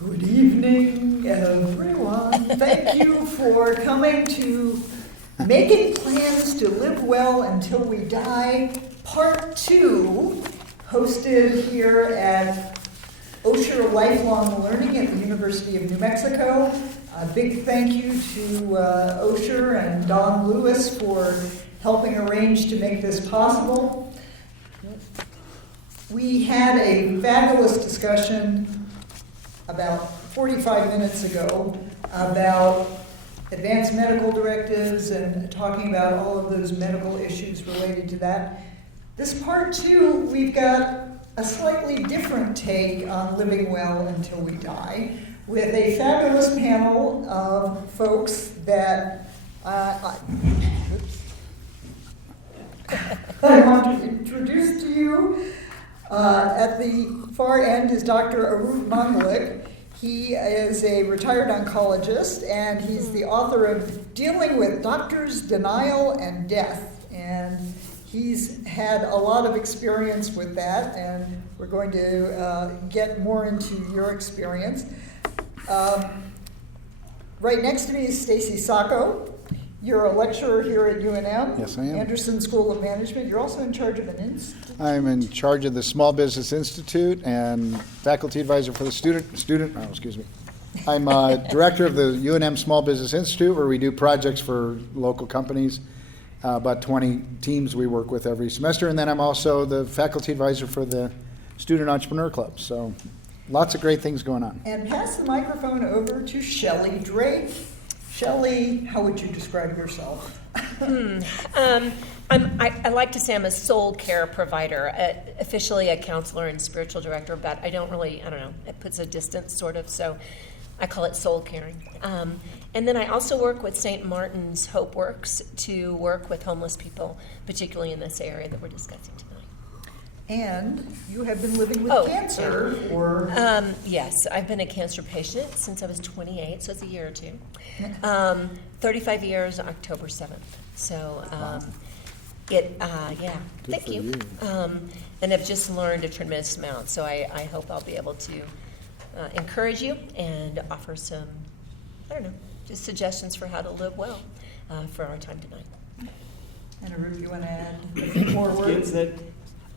Good evening, everyone. Thank you for coming to Making Plans to Live Well Until We Die, Part 2, hosted here at Osher Lifelong Learning at the University of New Mexico. A big thank you to Osher and Don Lewis for helping arrange to make this possible. We had a fabulous discussion about 45 minutes ago about advanced medical directives and talking about all of those medical issues related to that. This part 2, we've got a slightly different take on living well until we die, with a fabulous panel of folks that I want to introduce to you. At the far end is Dr. Aroop Mangalik. He is a retired oncologist, and he's the author of Dealing with Doctors, Denial, and Death. And he's had a lot of experience with that, and we're going to get more into your experience. Right next to me is Stacy Sacco. You're a lecturer here at UNM. Yes, I am. Anderson School of Management. You're also in charge of an institute. I'm in charge of the Small Business Institute and faculty advisor for the I'm director of the UNM Small Business Institute, where we do projects for local companies, about 20 teams we work with every semester. And then I'm also the faculty advisor for the Student Entrepreneur Club. So lots of great things going on. And pass the microphone over to Shelley Drake. Shelley, how would you describe yourself? I like to say I'm a soul care provider, officially a counselor and spiritual director, but I don't know, it puts a distance sort of, so I call it soul caring. And then I also work with St. Martin's Hope Works to work with homeless people, particularly in this area that we're discussing tonight. And you have been living with cancer for... Yes, I've been a cancer patient since I was 28, so it's a year or two. 35 years, October 7th. So, thank you. And I've just learned a tremendous amount, so I hope I'll be able to encourage you and offer some, just suggestions for how to live well for our time tonight. And Aroop, you want to add a few more words?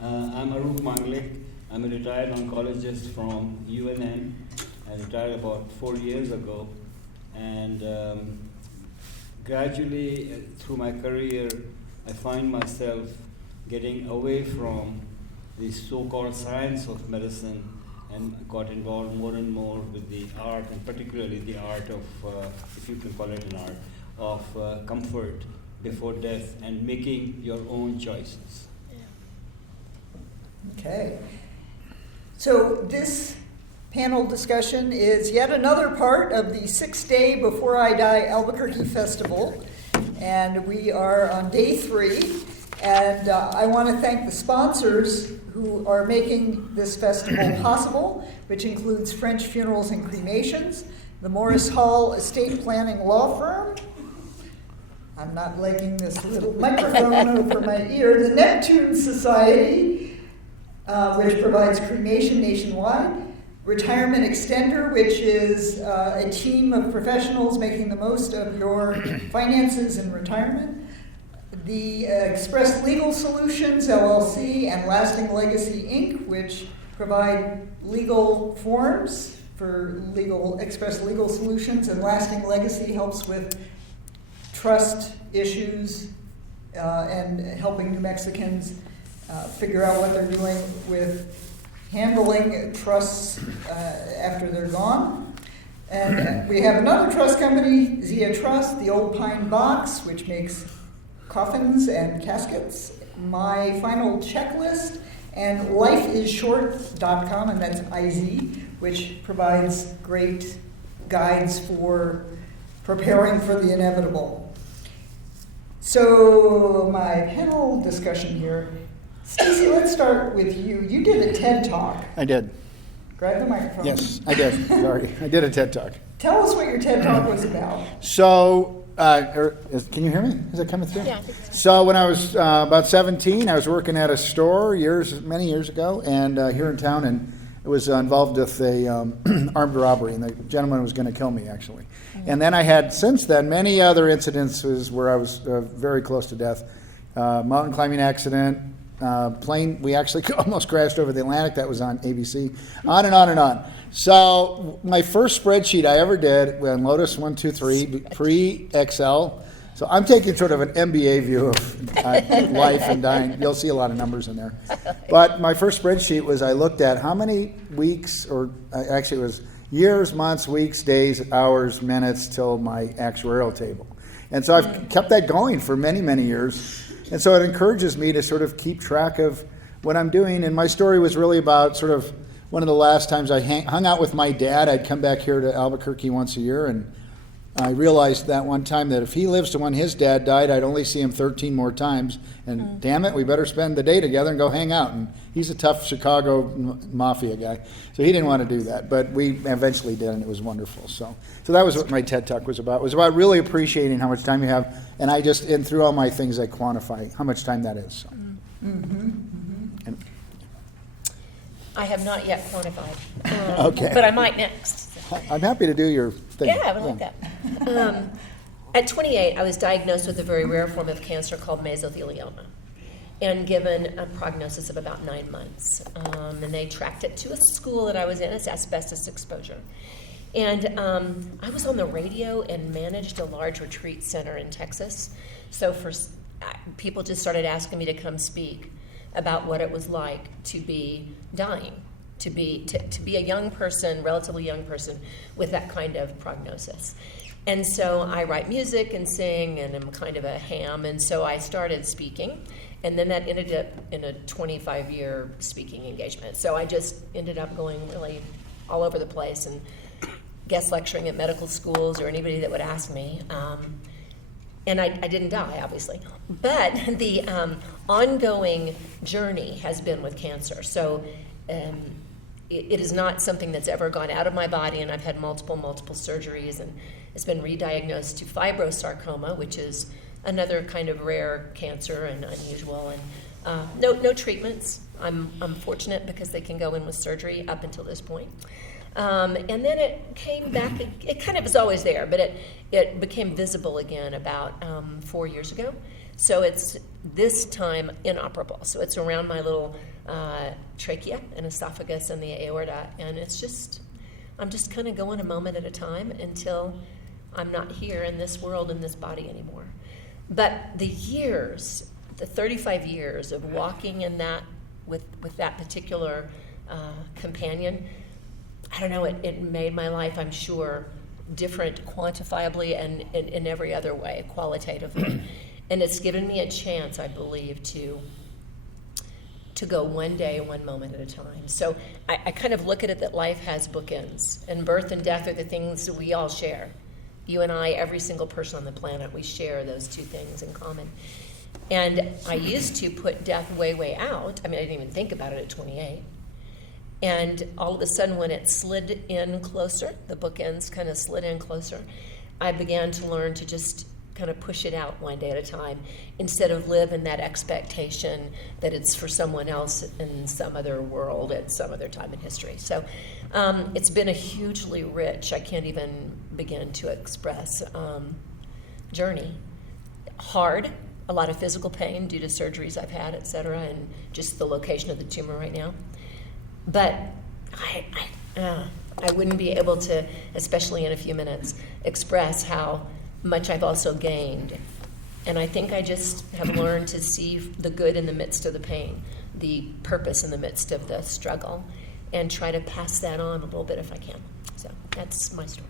I'm Aroop Mangalik. I'm a retired oncologist from UNM. I retired about 4 years ago, and gradually through my career, I find myself getting away from the so-called science of medicine and got involved more and more with the art, and particularly the art of, if you can call it an art, of comfort before death and making your own choices. Okay. So this panel discussion is yet another part of the 6-day Before I Die Albuquerque Festival. And we are on day 3. And I want to thank the sponsors who are making this festival possible, which includes French Funerals and Cremations, the Morris Hall Estate Planning Law Firm. I'm not liking this little microphone over my ear. The Neptune Society, which provides cremation nationwide. Retirement Extender, which is a team of professionals making the most of your finances in retirement. The Express Legal Solutions, LLC, and Lasting Legacy, Inc., which provide legal forms for Express Legal Solutions, and Lasting Legacy helps with trust issues and helping New Mexicans figure out what they're doing with handling trusts after they're gone. And we have another trust company, Zia Trust, the Old Pine Box, which makes coffins and caskets, My Final Checklist, and lifeisshort.com, and that's IZ, which provides great guides for preparing for the inevitable. So my panel discussion here. Stacy, let's start with you. You did a TED Talk. I did. Grab the microphone. Yes, I did. Sorry. I did a TED Talk. Tell us what your TED Talk was about. So, can you hear me? Is it coming through? Yeah, I think so. So when I was about 17, I was working at a store many years ago, and here in town, and was involved with a armed robbery, and the gentleman was going to kill me, actually. And then I had, since then, many other incidences where I was very close to death. Mountain climbing accident, plane, we actually almost crashed over the Atlantic. That was on ABC. On and on and on. So my first spreadsheet I ever did on Lotus 123, pre-Excel. So I'm taking sort of an MBA view of life and dying. You'll see a lot of numbers in there. But my first spreadsheet was I looked at how many weeks, or actually it was years, months, weeks, days, hours, minutes, till my actuarial table. And so I've kept that going for many, many years. And so it encourages me to sort of keep track of what I'm doing. And my story was really about sort of one of the last times I hung out with my dad. I'd come back here to Albuquerque once a year, and I realized that one time that if he lives to when his dad died, I'd only see him 13 more times. And damn it, we better spend the day together and go hang out. And he's a tough Chicago mafia guy, so he didn't want to do that. But we eventually did, and it was wonderful. So that was what my TED Talk was about. It was about really appreciating how much time you have. And and through all my things, I quantify how much time that is. So. And, I have not yet quantified. Okay. But I might next. I'm happy to do your thing. Yeah, I would like that. At 28, I was diagnosed with a very rare form of cancer called mesothelioma and given a prognosis of about 9 months. And they tracked it to a school that I was in. It's asbestos exposure. And I was on the radio and managed a large retreat center in Texas. So people just started asking me to come speak about what it was like to be dying, to be a young person, relatively young person, with that kind of prognosis. And so I write music and sing, and I'm kind of a ham, and so I started speaking, and then that ended up in a 25-year speaking engagement. So I just ended up going really all over the place and guest lecturing at medical schools or anybody that would ask me. And I didn't die, obviously. But the ongoing journey has been with cancer. So it is not something that's ever gone out of my body, and I've had multiple surgeries, and it's been re-diagnosed to fibrosarcoma, which is another kind of rare cancer and unusual, and no treatments. I'm fortunate because they can go in with surgery up until this point. And then it came back, it kind of was always there, but it became visible again about 4 years ago. So it's this time inoperable. So it's around my little trachea and esophagus and the aorta, and I'm just kind of going a moment at a time until I'm not here in this world, in this body anymore. But the 35 years of walking in that, with that particular companion, I don't know, it made my life, I'm sure, different quantifiably and in every other way, qualitatively. And it's given me a chance, I believe, to go one day, one moment at a time. So I kind of look at it that life has bookends, and birth and death are the things that we all share. You and I, every single person on the planet, we share those two things in common. And I used to put death way, way out. I mean, I didn't even think about it at 28. And all of a sudden, when it slid in closer, the bookends kind of slid in closer, I began to learn to just kind of push it out one day at a time instead of live in that expectation that it's for someone else in some other world at some other time in history. So it's been a hugely rich, I can't even begin to express, journey. Hard, a lot of physical pain due to surgeries I've had, et cetera, and just the location of the tumor right now. But I wouldn't be able to, especially in a few minutes, express how much I've also gained. And I think I just have learned to see the good in the midst of the pain, the purpose in the midst of the struggle, and try to pass that on a little bit if I can. So that's my story.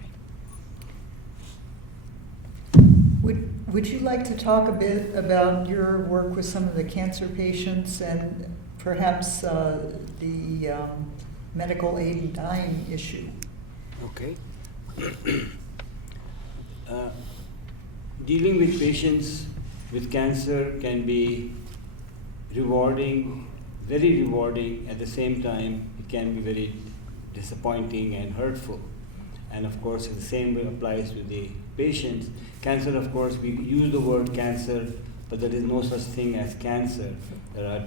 Would you like to talk a bit about your work with some of the cancer patients and perhaps the medical aid in dying issue? Okay. Dealing with patients with cancer can be rewarding, very rewarding. At the same time, it can be very disappointing and hurtful. And of course, the same applies to the patients. Cancer, of course, we use the word cancer, but there is no such thing as cancer. There are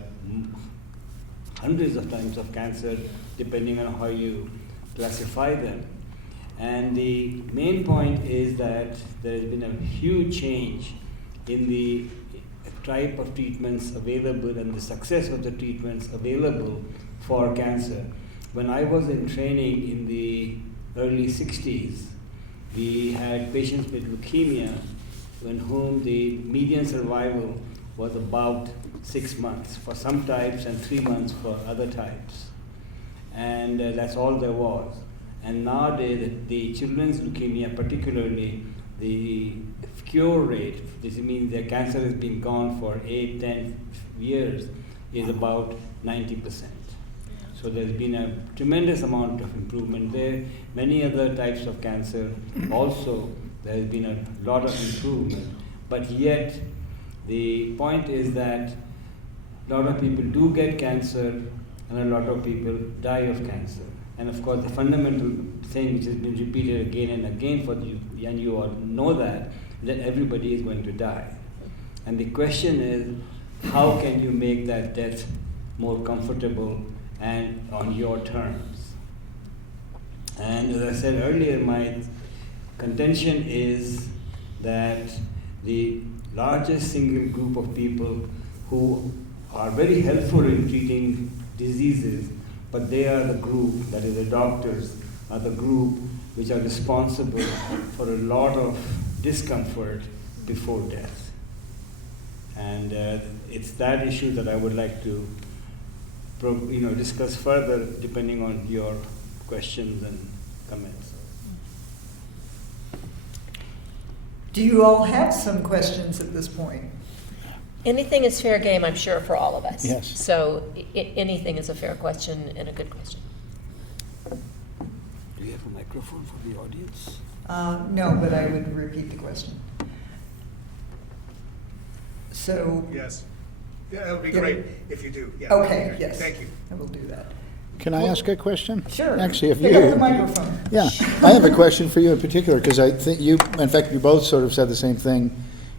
hundreds of types of cancer, depending on how you classify them. And the main point is that there has been a huge change in the type of treatments available and the success of the treatments available for cancer. When I was in training in the early 60s, we had patients with leukemia in whom the median survival was about 6 months for some types and 3 months for other types. And that's all there was. And nowadays, the children's leukemia, particularly the cure rate, this means their cancer has been gone for 8, 10 years, is about 90%. So there's been a tremendous amount of improvement there. Many other types of cancer also, there has been a lot of improvement. But yet, the point is that a lot of people do get cancer and a lot of people die of cancer. And of course, the fundamental thing which has been repeated again and again for you, and you all know that everybody is going to die. And the question is, how can you make that death more comfortable and on your terms? And as I said earlier, my contention is that the largest single group of people who are very helpful in treating diseases, but they are the group, that is the doctors, are the group which are responsible for a lot of discomfort before death. And it's that issue that I would like to discuss further depending on your questions and comments. Do you all have some questions at this point? Anything is fair game, I'm sure, for all of us. Yes. So anything is a fair question and a good question. Do you have a microphone for the audience? No, but I would repeat the question. So, Yes. Yeah, that would be Yeah. great if you do. Yeah. okay, yes. Thank you. I will do that. Can I ask a question? Sure. Actually, if Pick up the you, microphone. yeah, I have a question for you in particular, because I think you, in fact, you both sort of said the same thing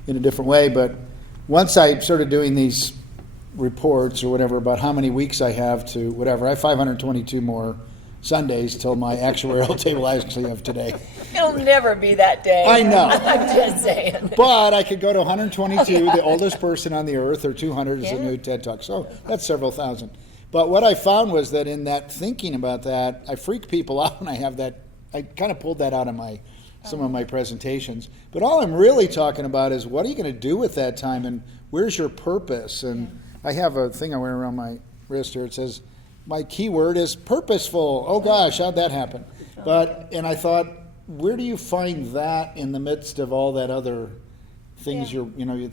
in a different way, but once I started doing these reports or whatever about how many weeks I have to whatever, I have 522 more Sundays till my actuarial table I actually have today. It'll never be that day. I know. I'm just saying. But I could go to 122, the oldest person on the earth, or 200 is the Yeah. new TED Talk. So that's several thousand. But what I found was that in that thinking about that, I freak people out when I have that. I kind of pulled that out of some of my presentations. But all I'm really talking about is what are you going to do with that time and where's your purpose? And I have a thing I wear around my wrist here. It says, my key word is purposeful. Oh gosh, how'd that happen? And I thought, where do you find that in the midst of all that other things? Yeah.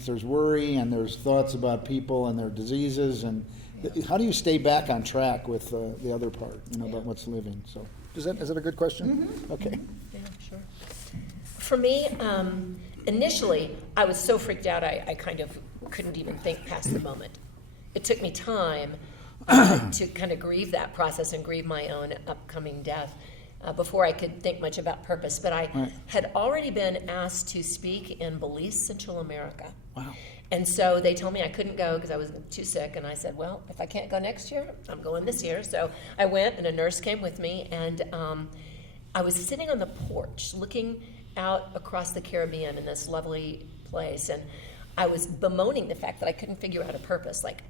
There's worry and there's thoughts about people and their diseases, and how do you stay back on track with the other part, about what's living? So is that a good question? Mm-hmm. Okay. Yeah, sure. For me, initially, I was so freaked out, I kind of couldn't even think past the moment. It took me time to kind of grieve that process and grieve my own upcoming death before I could think much about purpose. But I had already been asked to speak in Belize, Central America. Wow. And so they told me I couldn't go because I was too sick. And I said, well, if I can't go next year, I'm going this year. So I went, and a nurse came with me. And I was sitting on the porch looking out across the Caribbean in this lovely place. And I was bemoaning the fact that I couldn't figure out a purpose. Like,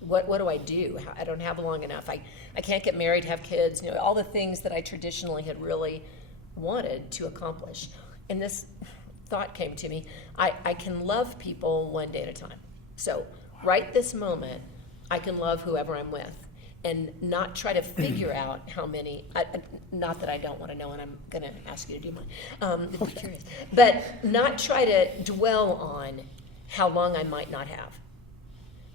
what do I do? I don't have long enough. I can't get married, have kids, all the things that I traditionally had really wanted to accomplish. And this thought came to me, I can love people one day at a time. So right this moment, I can love whoever I'm with and not try to figure out how many, not that I don't want to know, and I'm going to ask you to do mine, if you're curious, but not try to dwell on how long I might not have,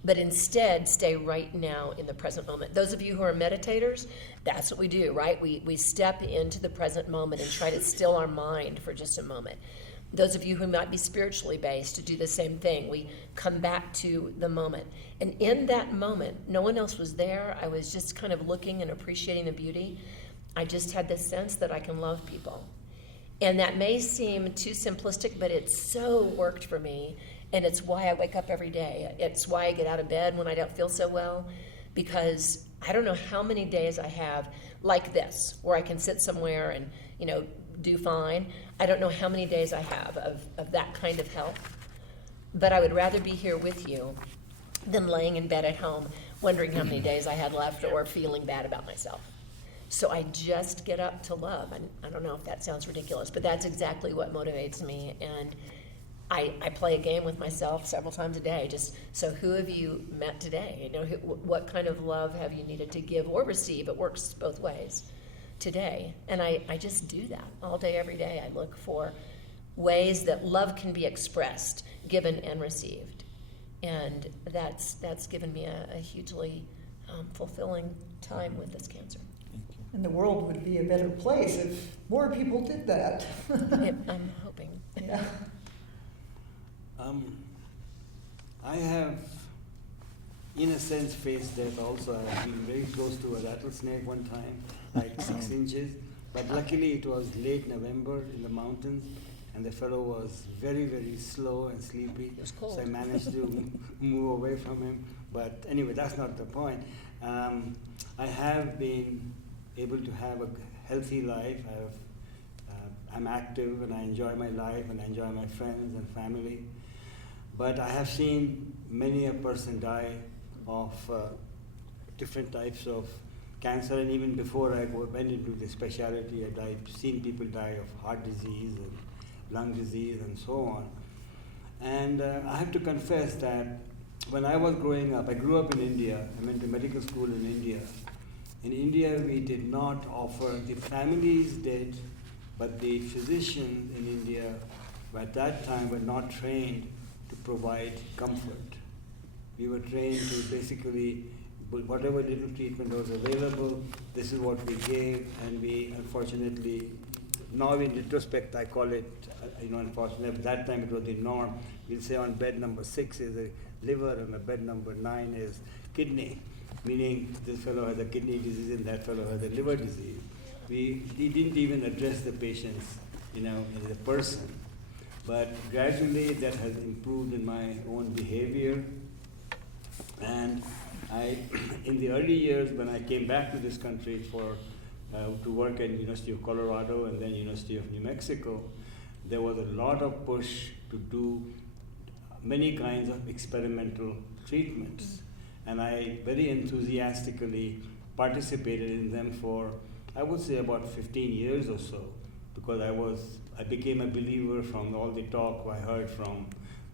but instead stay right now in the present moment. Those of you who are meditators, that's what we do, right? We step into the present moment and try to still our mind for just a moment. Those of you who might be spiritually based do the same thing. We come back to the moment. And in that moment, no one else was there. I was just kind of looking and appreciating the beauty. I just had this sense that I can love people. And that may seem too simplistic, but it so worked for me. And it's why I wake up every day. It's why I get out of bed when I don't feel so well, because I don't know how many days I have like this, where I can sit somewhere and, do fine. I don't know how many days I have of that kind of health. But I would rather be here with you than laying in bed at home wondering how many days I had left or feeling bad about myself. So I just get up to love. And I don't know if that sounds ridiculous, but that's exactly what motivates me. And I play a game with myself several times a day. So who have you met today? What kind of love have you needed to give or receive? It works both ways today. And I just do that all day, every day. I look for ways that love can be expressed, given and received. And that's given me a hugely fulfilling time with this cancer. And the world would be a better place if more people did that. I'm hoping. Yeah. I have, in a sense, faced death also. I've been very close to a rattlesnake one time, like 6 inches. But luckily it was late November in the mountains, and the fellow was very, very slow and sleepy. It was cold. So I managed to move away from him. But anyway, that's not the point. I have been able to have a healthy life. I'm active and I enjoy my life and I enjoy my friends and family. But I have seen many a person die of different types of cancer, and even before I went into the specialty, I've seen people die of heart disease and lung disease and so on. And I have to confess that when I was growing up, I grew up in India. I went to medical school in India. In India, we did not offer, the families did, but the physicians in India at that time were not trained to provide comfort. We were trained to basically, whatever little treatment was available, this is what we gave, and we unfortunately, now in retrospect I call it, unfortunate, at that time it was the norm. We'll say on bed number 6 is a liver and on bed number 9 is kidney, meaning this fellow has a kidney disease and that fellow has a liver disease. We didn't even address the patients, as a person. But gradually that has improved in my own behavior. And in the early years when I came back to this country to work at University of Colorado and then University of New Mexico, there was a lot of push to do many kinds of experimental treatments. And I very enthusiastically participated in them for, I would say, about 15 years or so, because I became a believer from all the talk I heard from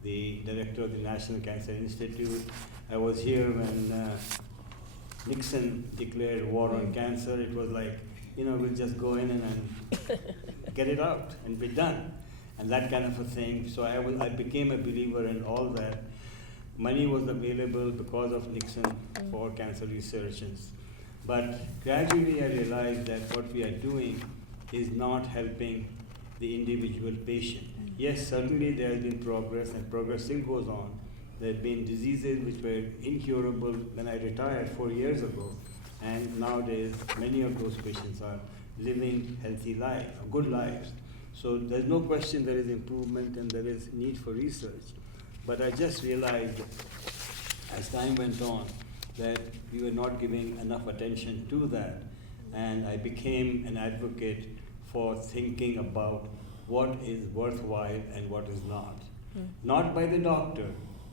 the director of the National Cancer Institute. I was here when Nixon declared war on cancer. It was like, we'll just go in and get it out and be done, and that kind of a thing. So I became a believer in all that. Money was available because of Nixon for cancer research. But gradually I realized that what we are doing is not helping the individual patient. Yes, certainly there has been progress, and progress still goes on. There have been diseases which were incurable when I retired 4 years ago, and nowadays many of those patients are living healthy lives, good lives. So there's no question there is improvement and there is need for research. But I just realized as time went on that we were not giving enough attention to that, and I became an advocate for thinking about what is worthwhile and what is not. Not by the doctor,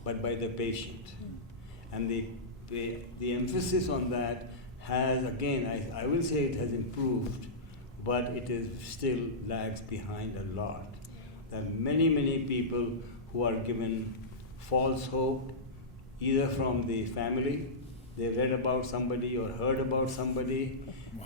but by the patient. And the emphasis on that has, again, I will say it has improved, but it is still lags behind a lot. There are many, many people who are given false hope, either from the family, they've read about somebody or heard about somebody,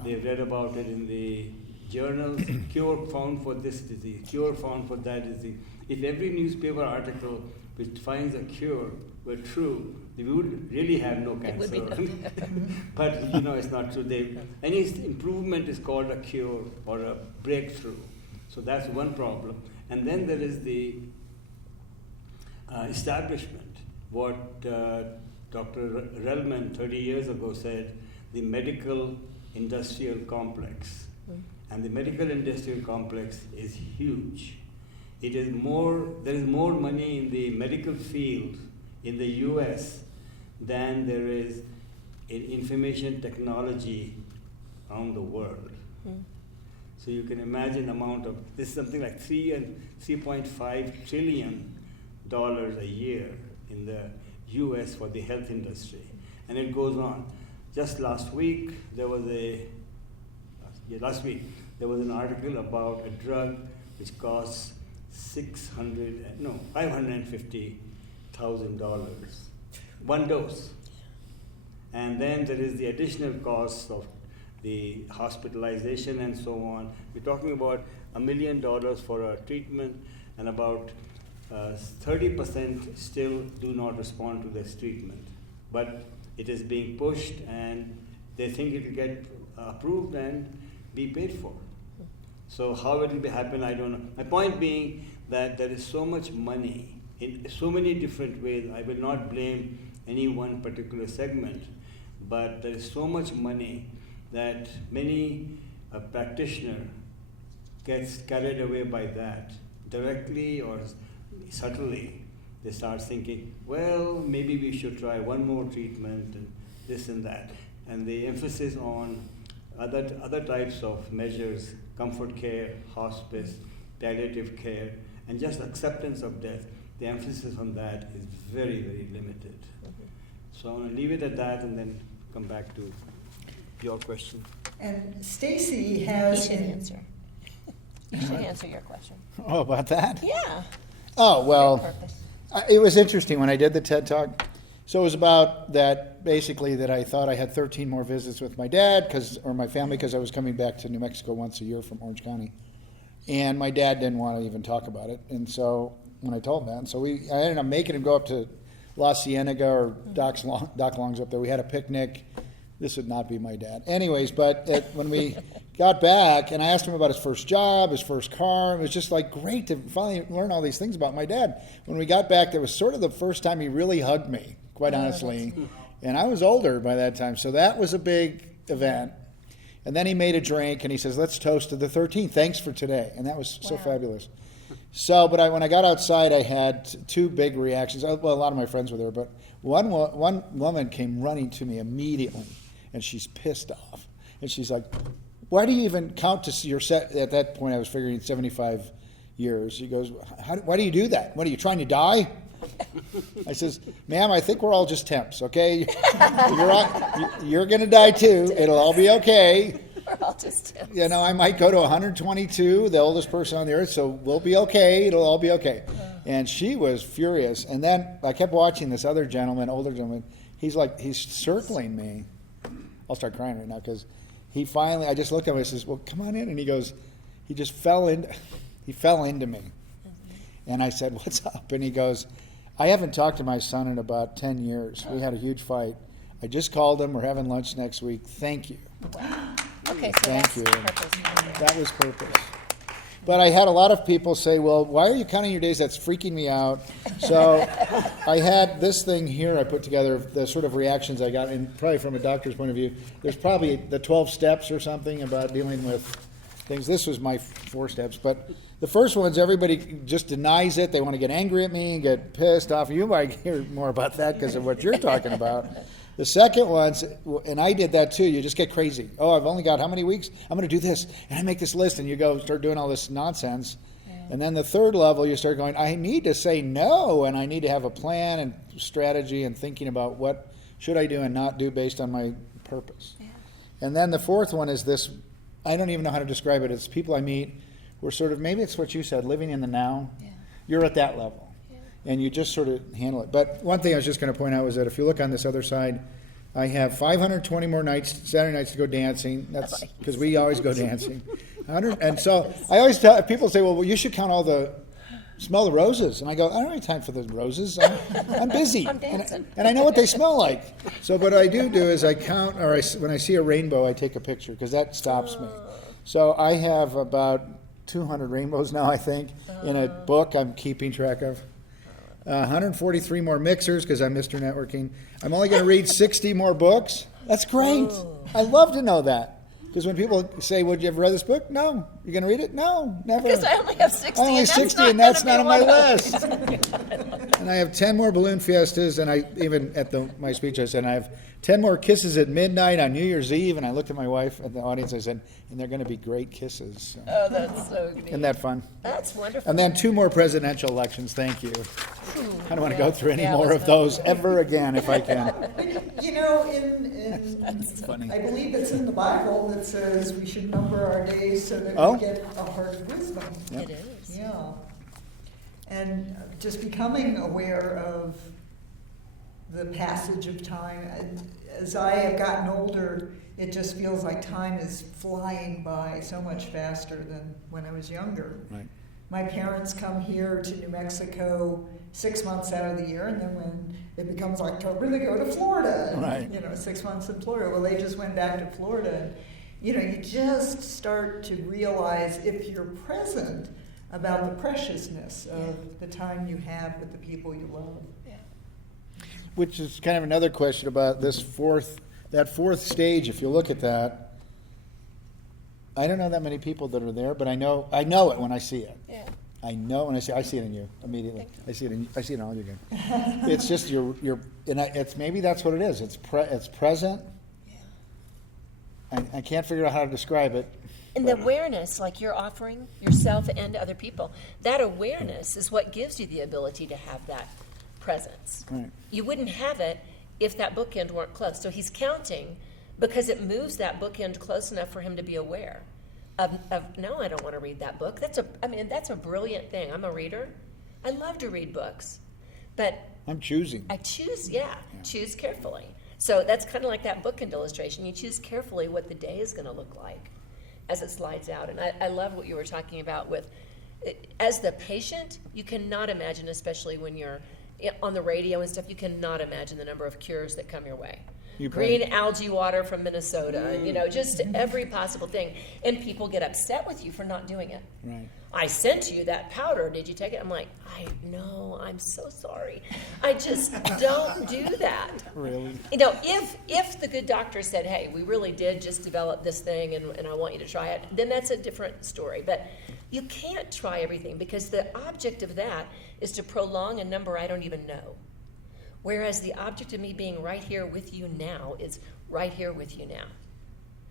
they've read about it in the journals, cure found for this disease, cure found for that disease. If every newspaper article which finds a cure were true, we would really have no cancer. But it's not true. Any improvement is called a cure or a breakthrough. So that's one problem. And then there is the establishment. What Dr. Relman 30 years ago said, the medical industrial complex. And the medical industrial complex is huge. There is more money in the medical field in the US than there is in information technology around the world. So you can imagine the amount of, this is something like $3.5 trillion a year in the US for the health industry. And it goes on. Just last week, there was an article about a drug which costs $550,000, one dose. And then there is the additional costs of the hospitalization and so on. We're talking about $1 million for a treatment, and about 30% still do not respond to this treatment. But it is being pushed, and they think it will get approved and be paid for. So how it will happen, I don't know. My point being that there is so much money in so many different ways. I will not blame any one particular segment, but there is so much money that many practitioner gets carried away by that, directly or subtly. They start thinking, well, maybe we should try one more treatment and this and that. And the emphasis on other types of measures, comfort care, hospice, palliative care, and just acceptance of death, the emphasis on that is very, very limited. So I'm going to leave it at that and then come back to your question. And Stacy He has. should answer. You should answer your question. Oh, about that? Yeah. Oh, Your well, purpose. it was interesting when I did the TED Talk. So it was about that, basically, that I thought I had 13 more visits with my dad or my family, because I was coming back to New Mexico once a year from Orange County. And my dad didn't want to even talk about it. And so when I told him that, so I ended up making him go up to La Cienega, or Doc Long's up there. We had a picnic. This would not be my dad. Anyways, but when we got back, and I asked him about his first job, his first car, it was just like great to finally learn all these things about my dad. When we got back, that was sort of the first time he really hugged me, quite honestly. And I was older by that time, so that was a big event. And then he made a drink, and he says, let's toast to the 13th. Thanks for today. And that was so fabulous. So, but when I got outside, I had two big reactions. Well, a lot of my friends were there, but one woman came running to me immediately, and she's pissed off. And she's like, why do you even count to see your set? At that point, I was figuring 75 years. She goes, why do you do that? What, are you trying to die? I says, ma'am, I think we're all just temps, okay? You're going to die too. It'll all be okay. We're all just temps. You know, I might go to 122, the oldest person on the earth, so we'll be okay. It'll all be okay. And she was furious. And then I kept watching this other gentleman, older gentleman. He's circling me. I'll start crying right now, because he finally, I just looked at him and I says, well, come on in. And he goes, he fell into me. And I said, what's up? And he goes, I haven't talked to my son in about 10 years. We had a huge fight. I just called him. We're having lunch next week. Thank you. Wow. Okay, so Thank that's you. purpose. That was purpose. But I had a lot of people say, well, why are you counting your days? That's freaking me out. So I had this thing here I put together, the sort of reactions I got, and probably from a doctor's point of view, there's probably the 12 steps or something about dealing with things. This was my 4 steps. But the first one's everybody just denies it. They want to get angry at me and get pissed off. You might hear more about that because of what you're talking about. The second one's, and I did that too, you just get crazy. Oh, I've only got how many weeks? I'm going to do this. And I make this list, and you go start doing all this nonsense. Yeah. And then the third level, you start going, I need to say no, and I need to have a plan and strategy and thinking about what should I do and not do based on my purpose. Yeah. And then the fourth one is this, I don't even know how to describe it. It's people I meet who are sort of, maybe it's what you said, living in the now. Yeah. You're at that level. And you just sort of handle it. But one thing I was just going to point out was that if you look on this other side, I have 520 more Saturday nights to go dancing. That's because we always go dancing. And so I always tell people, say, well, you should count all smell the roses. And I go, I don't have time for the roses. I'm busy. I'm dancing. And I know what they smell like. So what I do is I count, or when I see a rainbow, I take a picture, because that stops me. So I have about 200 rainbows now, I think, in a book I'm keeping track of. 143 more mixers, because I'm Mr. Networking. I'm only going to read 60 more books. That's great. I love to know that. Because when people say, would you ever read this book? No. You gonna read it? No, never. Because I only have 60, Only and that's 60, not and that's gonna not be on my one of list. And I have 10 more balloon fiestas, and I even at my speech I said I have 10 more kisses at midnight on New Year's Eve, and I looked at my wife at the audience. I said, and they're going to be great kisses. So. Oh, that's so neat. Isn't that fun? That's wonderful. And then 2 more presidential elections. Thank you. I don't want to go through any Yeah, more it was of those ever again if I can. You know, That's funny. I believe it's in the Bible that says we should number our days so that Oh. we get a heart of wisdom. It is. Yeah. And just becoming aware of the passage of time. And as I have gotten older, it just feels like time is flying by so much faster than when I was younger. Right. My parents come here to New Mexico 6 months out of the year, and then when it becomes October, they go to Florida. And, Right. 6 months in Florida. Well, they just went back to Florida. And, you just start to realize, if you're present, about the preciousness of the time you have with the people you love. Which is kind of another question about that fourth stage. If you look at that, I don't know that many people that are there, but I know it when I see it. Yeah. I know when I see it in you immediately. I see it in all you guys. It's just it's maybe that's what it is. It's present. I can't figure out how to describe it. And the awareness, like you're offering yourself and other people, that awareness is what gives you the ability to have that presence. Right. You wouldn't have it if that bookend weren't close. So he's counting because it moves that bookend close enough for him to be aware of no, I don't want to read that book. That's a brilliant thing. I'm a reader. I love to read books. But I'm choosing. I choose carefully. So that's kind of like that bookend illustration. You choose carefully what the day is going to look like as it slides out. And I love what you were talking about with, as the patient, you cannot imagine, especially when you're on the radio and stuff, you cannot imagine the number of cures that come your way. Green algae water from Minnesota, just every possible thing. And people get upset with you for not doing it. Right. I sent you that powder. Did you take it? I'm like, I know. I'm so sorry. I just don't do that. Really? If the good doctor said, hey, we really did just develop this thing and I want you to try it, then that's a different story. But you can't try everything because the object of that is to prolong a number I don't even know. Whereas the object of me being right here with you now is right here with you now.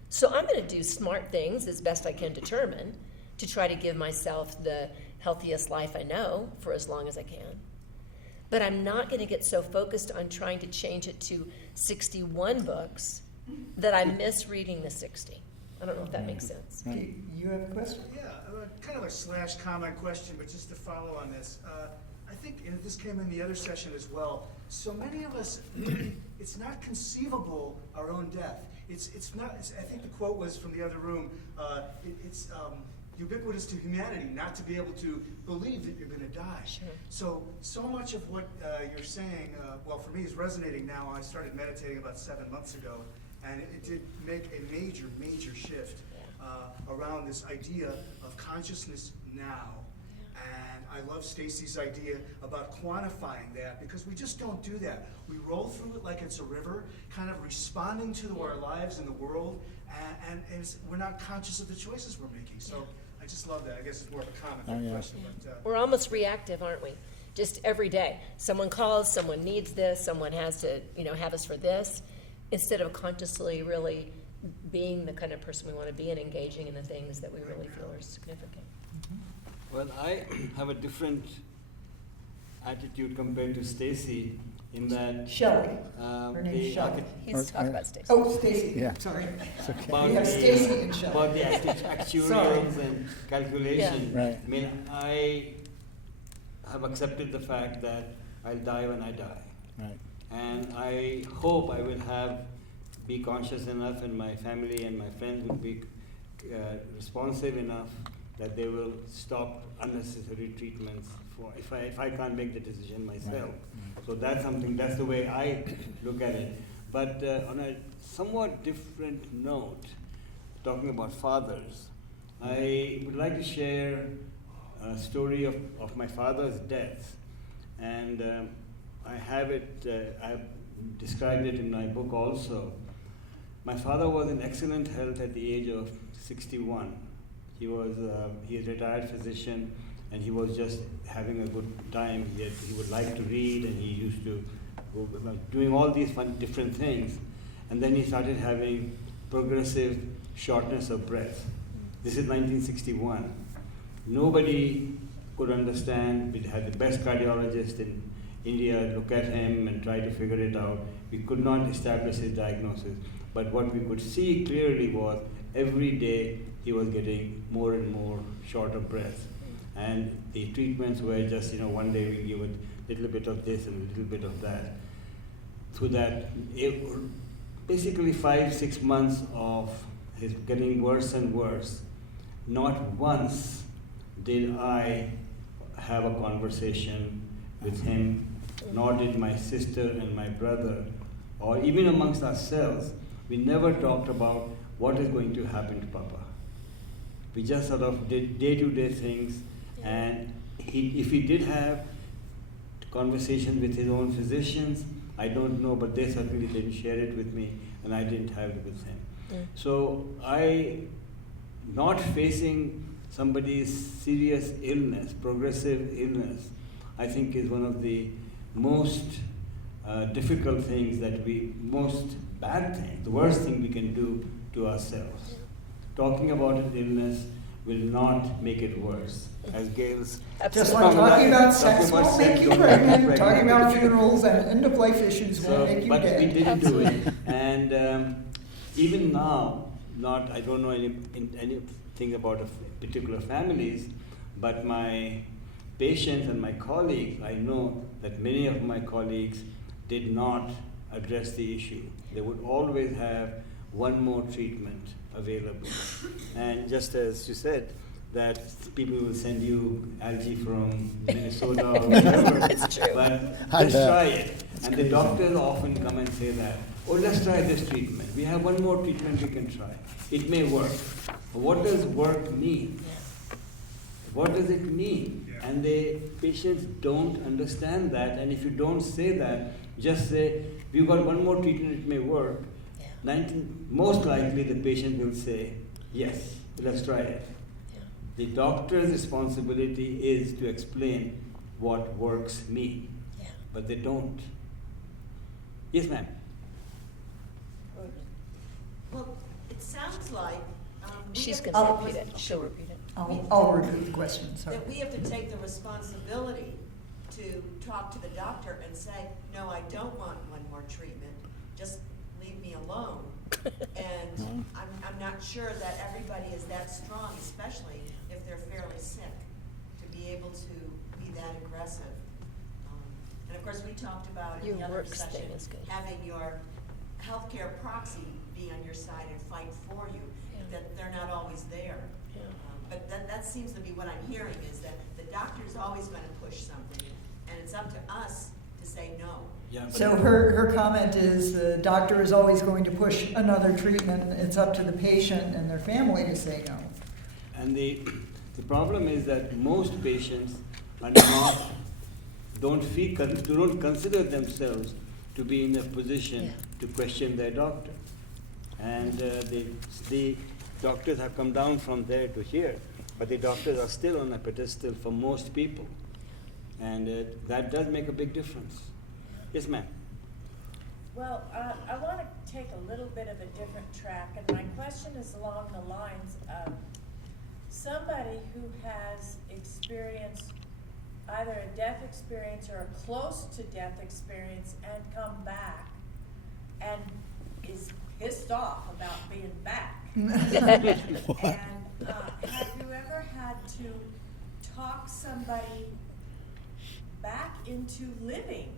So I'm going to do smart things as best I can determine to try to give myself the healthiest life I know for as long as I can. But I'm not going to get so focused on trying to change it to 61 books that I miss reading the 60. I don't know if that makes sense. You have a question? Yeah, kind of a slash comment question, but just to follow on this. I think, and this came in the other session as well, so many of us, it's not conceivable our own death. It's not, I think the quote was from the other room, it's ubiquitous to humanity not to be able to believe that you're going to die. Sure. So much of what you're saying, well, for me, is resonating now. I started meditating about 7 months ago, and it did make a major shift around this idea of consciousness now. And I love Stacy's idea about quantifying that, because we just don't do that. We roll through it like it's a river, kind of responding to our lives in the world, and we're not conscious of the choices we're making. So I just love that. I guess it's more of a comment than a question. But, We're almost reactive, aren't we? Just every day. Someone calls, someone needs this, someone has to, have us for this, instead of consciously really being the kind of person we want to be and engaging in the things that we really feel are significant. Well, I have a different attitude compared to Stacy in that Shelley. Her name's Shelley. He's talking about Stacy. Oh, Stacy. Yeah. Sorry. about We have Stacy and Shelley. about the actuarials and calculation. Yeah. Right. I mean, I have accepted the fact that I'll die when I die. Right. And I hope I will be conscious enough, and my family and my friends will be responsive enough that they will stop unnecessary treatments if I can't make the decision myself. Right. So that's the way I look at it. But on a somewhat different note, talking about fathers, I would like to share a story of my father's death. And I have described it in my book also. My father was in excellent health at the age of 61. He was he is a retired physician, and he was just having a good time. He would like to read, and he used to go doing all these fun different things. And then he started having progressive shortness of breath. This is 1961. Nobody could understand. We had the best cardiologist in India look at him and try to figure it out. We could not establish his diagnosis. But what we could see clearly was every day he was getting more and more short of breath. And the treatments were just, one day we give a little bit of this and a little bit of that. Through that, basically 5-6 months of his getting worse and worse, not once did I have a conversation with him, nor did my sister and my brother, or even amongst ourselves. We never talked about what is going to happen to Papa. We just sort of did day-to-day things, and if he did have conversations with his own physicians, I don't know, but they certainly didn't share it with me, and I didn't have it with him. So not facing somebody's serious illness, progressive illness, I think is one of the most difficult things most bad thing, the worst thing we can do to ourselves. Talking about an illness will not make it worse. As Gail's Just like talking about sex won't make you pregnant, talking about funerals and end-of-life issues won't make you but dead. we didn't do it. And even now, I don't know anything about particular families, but my patients and my colleagues, I know that many of my colleagues did not address the issue. They would always have one more treatment available. And just as you said, that people will send you algae from Minnesota or whatever. That's true. But let's try it. And the doctors often come and say that, let's try this treatment. We have one more treatment we can try. It may work. But what does work mean? What does it mean? Yeah. And the patients don't understand that. And if you don't say that, just say, we've got one more treatment, it may work. Most likely the patient will say, yes, let's try it. The doctor's responsibility is to explain what works mean, but they don't. Yes, ma'am. Well, it sounds like She's we have going to to take repeat it. She'll repeat it. I'll repeat the question, sorry. that we have to take the responsibility to talk to the doctor and say, no, I don't want one more treatment. Just leave me alone. And I'm not sure that everybody is that strong, especially if they're fairly sick, to be able to be that aggressive. And of course, we talked about in Your the other works session, thing is good. having your healthcare proxy be on your side and fight for you, that they're not always there. But that seems to be what I'm hearing, is that the doctor's always going to push something, and it's up to us to say no. Yeah, but So her comment is the doctor is always going to push another treatment. It's up to the patient and their family to say no. And the problem is that most patients don't consider themselves to be in a position to question their doctor. And the doctors have come down from there to here, but the doctors are still on a pedestal for most people. And that does make a big difference. Yes, ma'am. Well, I want to take a little bit of a different track, and my question is along the lines of somebody who has experienced either a death experience or a close to death experience and come back and is pissed off about being back. And have you ever had to talk somebody back into living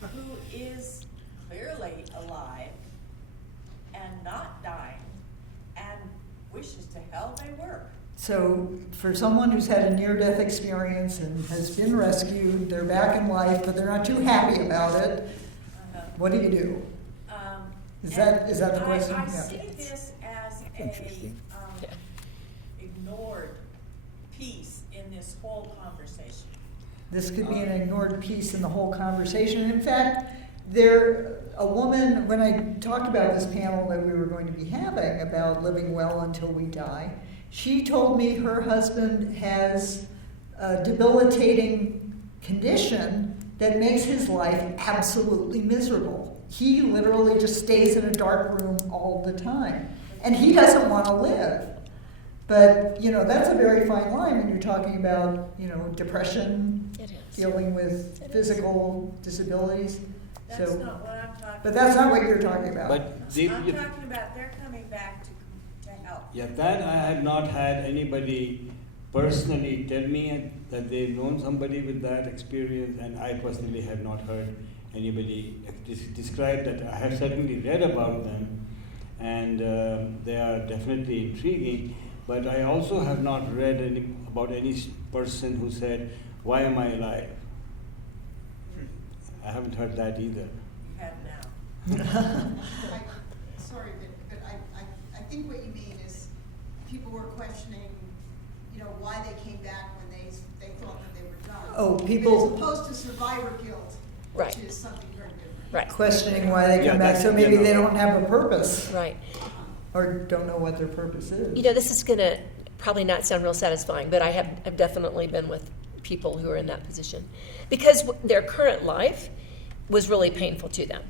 who is clearly alive and not dying and wishes to hell they were? So for someone who's had a near-death experience and has been rescued, they're back in life, but they're not too happy about it, what do you do? Is that the question? I Yeah. see this as a ignored piece in this whole conversation. This could be an ignored piece in the whole conversation. In fact, a woman, when I talked about this panel that we were going to be having about living well until we die, She told me her husband has a debilitating condition that makes his life absolutely miserable. He literally just stays in a dark room all the time. And he doesn't want to live. But, that's a very fine line when you're talking about, depression, It is. dealing with physical disabilities. That's So, not what I'm talking about. but that's not what you're talking about. But I'm they, talking about they're coming back to help. yeah, that I have not had anybody personally tell me that they've known somebody with that experience, and I personally have not heard anybody describe that. I have certainly read about them, and they are definitely intriguing, but I also have not read about any person who said, "Why am I alive?" I haven't heard that either. You have now. Sorry, but I think what you mean is people were questioning, why they came back when they thought that they were done. Oh, people- As opposed to survivor guilt, Right. which is something very different. Right, Questioning why they Yeah, come back, that's- so maybe yeah, no. they don't have a purpose, right. or don't know what their purpose is. This is going to probably not sound real satisfying, but I've definitely been with people who are in that position. Because their current life was really painful to them,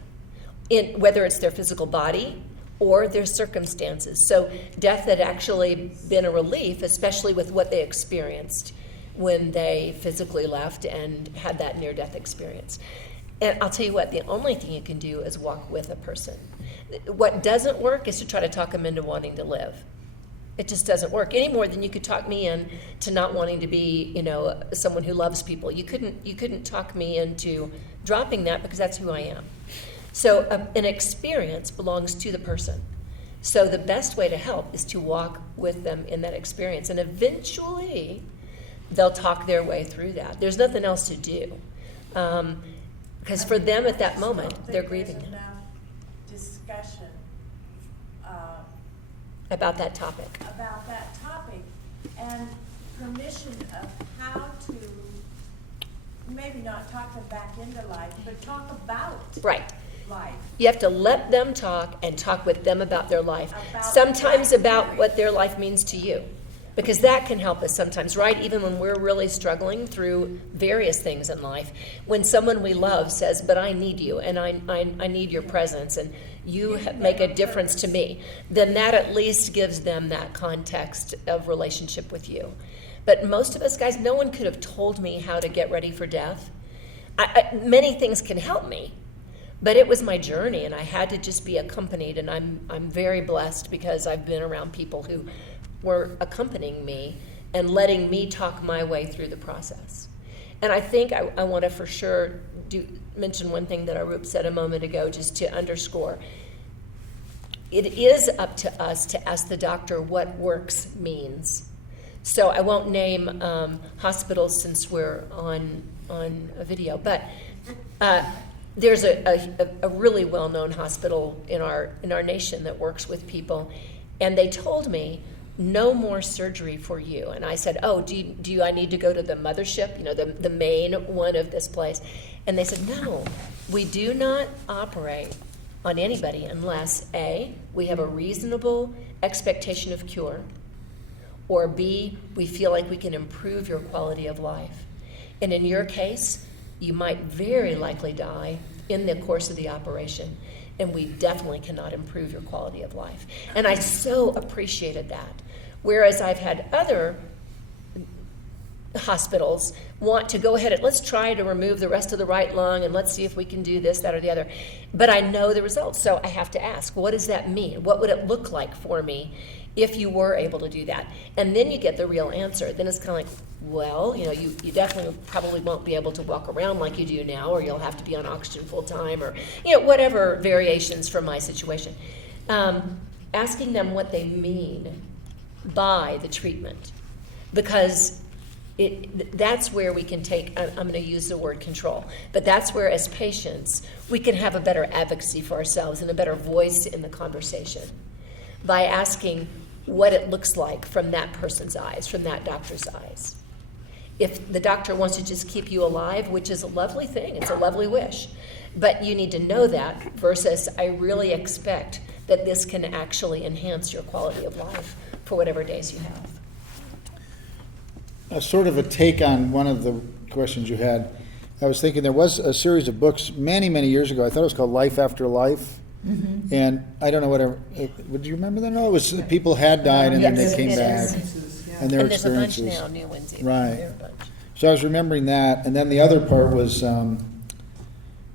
whether it's their physical body or their circumstances. So death had actually been a relief, especially with what they experienced when they physically left and had that near-death experience. And I'll tell you what, the only thing you can do is walk with a person. What doesn't work is to try to talk them into wanting to live. It just doesn't work any more than you could talk me in to not wanting to be, someone who loves people. You couldn't talk me into dropping that because that's who I am. So an experience belongs to the person. So the best way to help is to walk with them in that experience, and eventually they'll talk their way through that. There's nothing else to do, because for them at that moment they're grieving There's enough discussion about that topic. about that topic and permission of how to maybe not talk them back into life, but talk about Right. life. You have to let them talk and talk with them about their life. About Sometimes their about experience. what their life means to you. Because that can help us sometimes, right? Even when we're really struggling through various things in life. When someone we love says, but I need you, and I need your presence, and you make a difference to me, then that at least gives them that context of relationship with you. But most of us guys, no one could have told me how to get ready for death. Many things can help me, but it was my journey, and I had to just be accompanied, and I'm very blessed because I've been around people who were accompanying me and letting me talk my way through the process. And I think I want to for sure mention one thing that Aroop said a moment ago, just to underscore. It is up to us to ask the doctor what works means. So I won't name hospitals since we're on a video, but there's a really well-known hospital in our nation that works with people, and they told me, no more surgery for you. And I said, oh, do I need to go to the mothership, the main one of this place? And they said, no, we do not operate on anybody unless A, we have a reasonable expectation of cure, or B, we feel like we can improve your quality of life. And in your case, you might very likely die in the course of the operation, and we definitely cannot improve your quality of life. And I so appreciated that. Whereas I've had other hospitals want to go ahead and let's try to remove the rest of the right lung and let's see if we can do this, that, or the other. But I know the results, so I have to ask, what does that mean? What would it look like for me if you were able to do that? And then you get the real answer. Then it's kind of like, well, you definitely probably won't be able to walk around like you do now, or you'll have to be on oxygen full time, or whatever variations from my situation. Asking them what they mean by the treatment, because that's where we can take, I'm going to use the word control, but that's where as patients we can have a better advocacy for ourselves and a better voice in the conversation by asking what it looks like from that person's eyes, from that doctor's eyes. If the doctor wants to just keep you alive, which is a lovely thing, it's a lovely wish, but you need to know that versus I really expect that this can actually enhance your quality of life for whatever days you have. sort of a take on one of the questions you had. I was thinking there was a series of books many, many years ago. I thought it was called Life After Life. Mm-hmm. And I don't know whatever. Would you remember that? No, it was people had died and then Yes, they came it back. is. Yeah. And their And there's a bunch experiences. now, new ones even. Right. There are a bunch. So I was remembering that, and then the other part was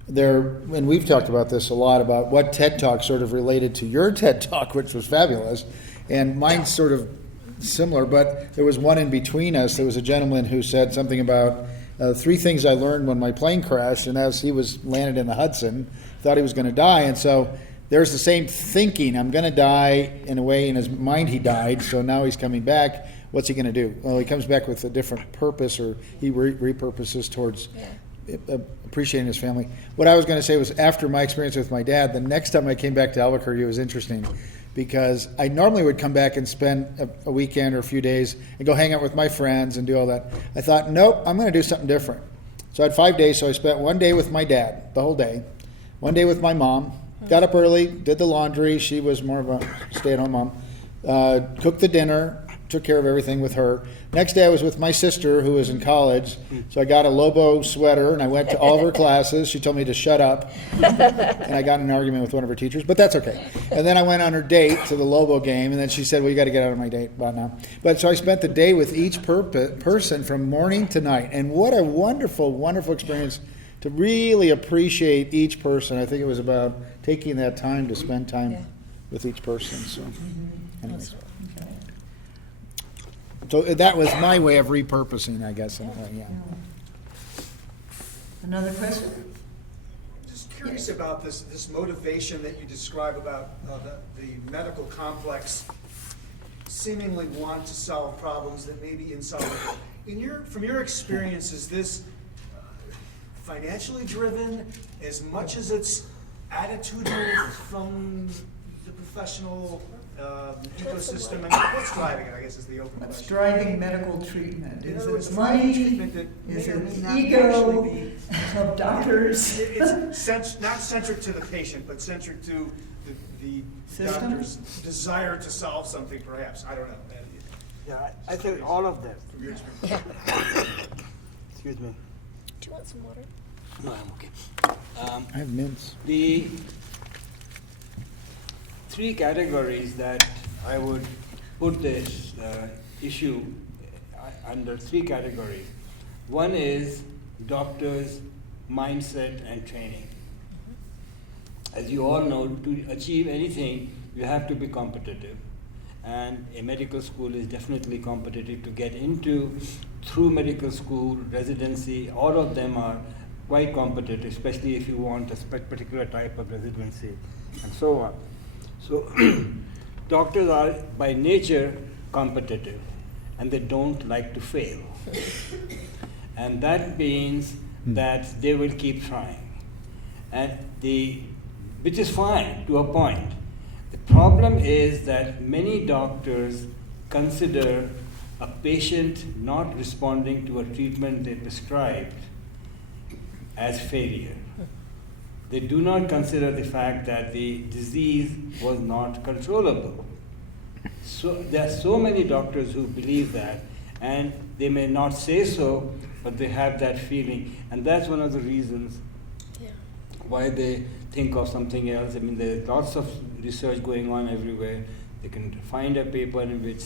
there, and we've talked about this a lot, about what TED Talk sort of related to your TED Talk, which was fabulous, and mine's sort of similar, but there was one in between us. There was a gentleman who said something about 3 things I learned when my plane crashed, and as he was landed in the Hudson, thought he was going to die, and so there's the same thinking, I'm going to die. In a way, in his mind he died, so now he's coming back. What's he going to do? Well, he comes back with a different purpose, or he repurposes towards appreciating his family. What I was going to say was, after my experience with my dad, the next time I came back to Albuquerque, it was interesting, because I normally would come back and spend a weekend or a few days and go hang out with my friends and do all that. I thought, nope, I'm going to do something different. So I had 5 days, so I spent 1 day with my dad, the whole day, 1 day with my mom, got up early, did the laundry. She was more of a stay-at-home mom. Cooked the dinner, took care of everything with her. Next day I was with my sister, who was in college, so I got a Lobo sweater and I went to all of her classes. She told me to shut up, and I got in an argument with one of her teachers, but that's okay. And then I went on her date to the Lobo game, and then she said, well, you got to get out of my date about now. But so I spent the day with each person from morning to night, and what a wonderful, wonderful experience to really appreciate each person. I think it was about taking that time to spend time with each person. So, anyways. So that was my way of repurposing, I guess. Yeah. Another question? Just curious about this motivation that you describe about the medical complex seemingly want to solve problems that may be insolvable. From your experience, is this financially driven as much as it's attitudinal from the professional ecosystem? I mean, what's driving it, I guess, is the open What's question. driving medical treatment? In Is other words, it finding money? treatment that Is may or it may not ego actually be- of doctors? It's not centric to the patient, but centric to the System? doctor's desire to solve something, perhaps. I don't know. Yeah, I think all of that. From your experience. Excuse me. Do you want some water? No, I'm okay. I have mints. The 3 categories that I would put this issue under 3 categories. One is doctors' mindset and training. As you all know, to achieve anything, you have to be competitive. And a medical school is definitely competitive to get into. Through medical school, residency, all of them are quite competitive, especially if you want a particular type of residency and so on. So doctors are by nature competitive, and they don't like to fail. And that means that they will keep trying, which is fine to a point. The problem is that many doctors consider a patient not responding to a treatment they prescribed as failure. They do not consider the fact that the disease was not controllable. So there are so many doctors who believe that, and they may not say so, but they have that feeling. And that's one of the reasons why they think of something else. I mean, there's lots of research going on everywhere. They can find a paper in which,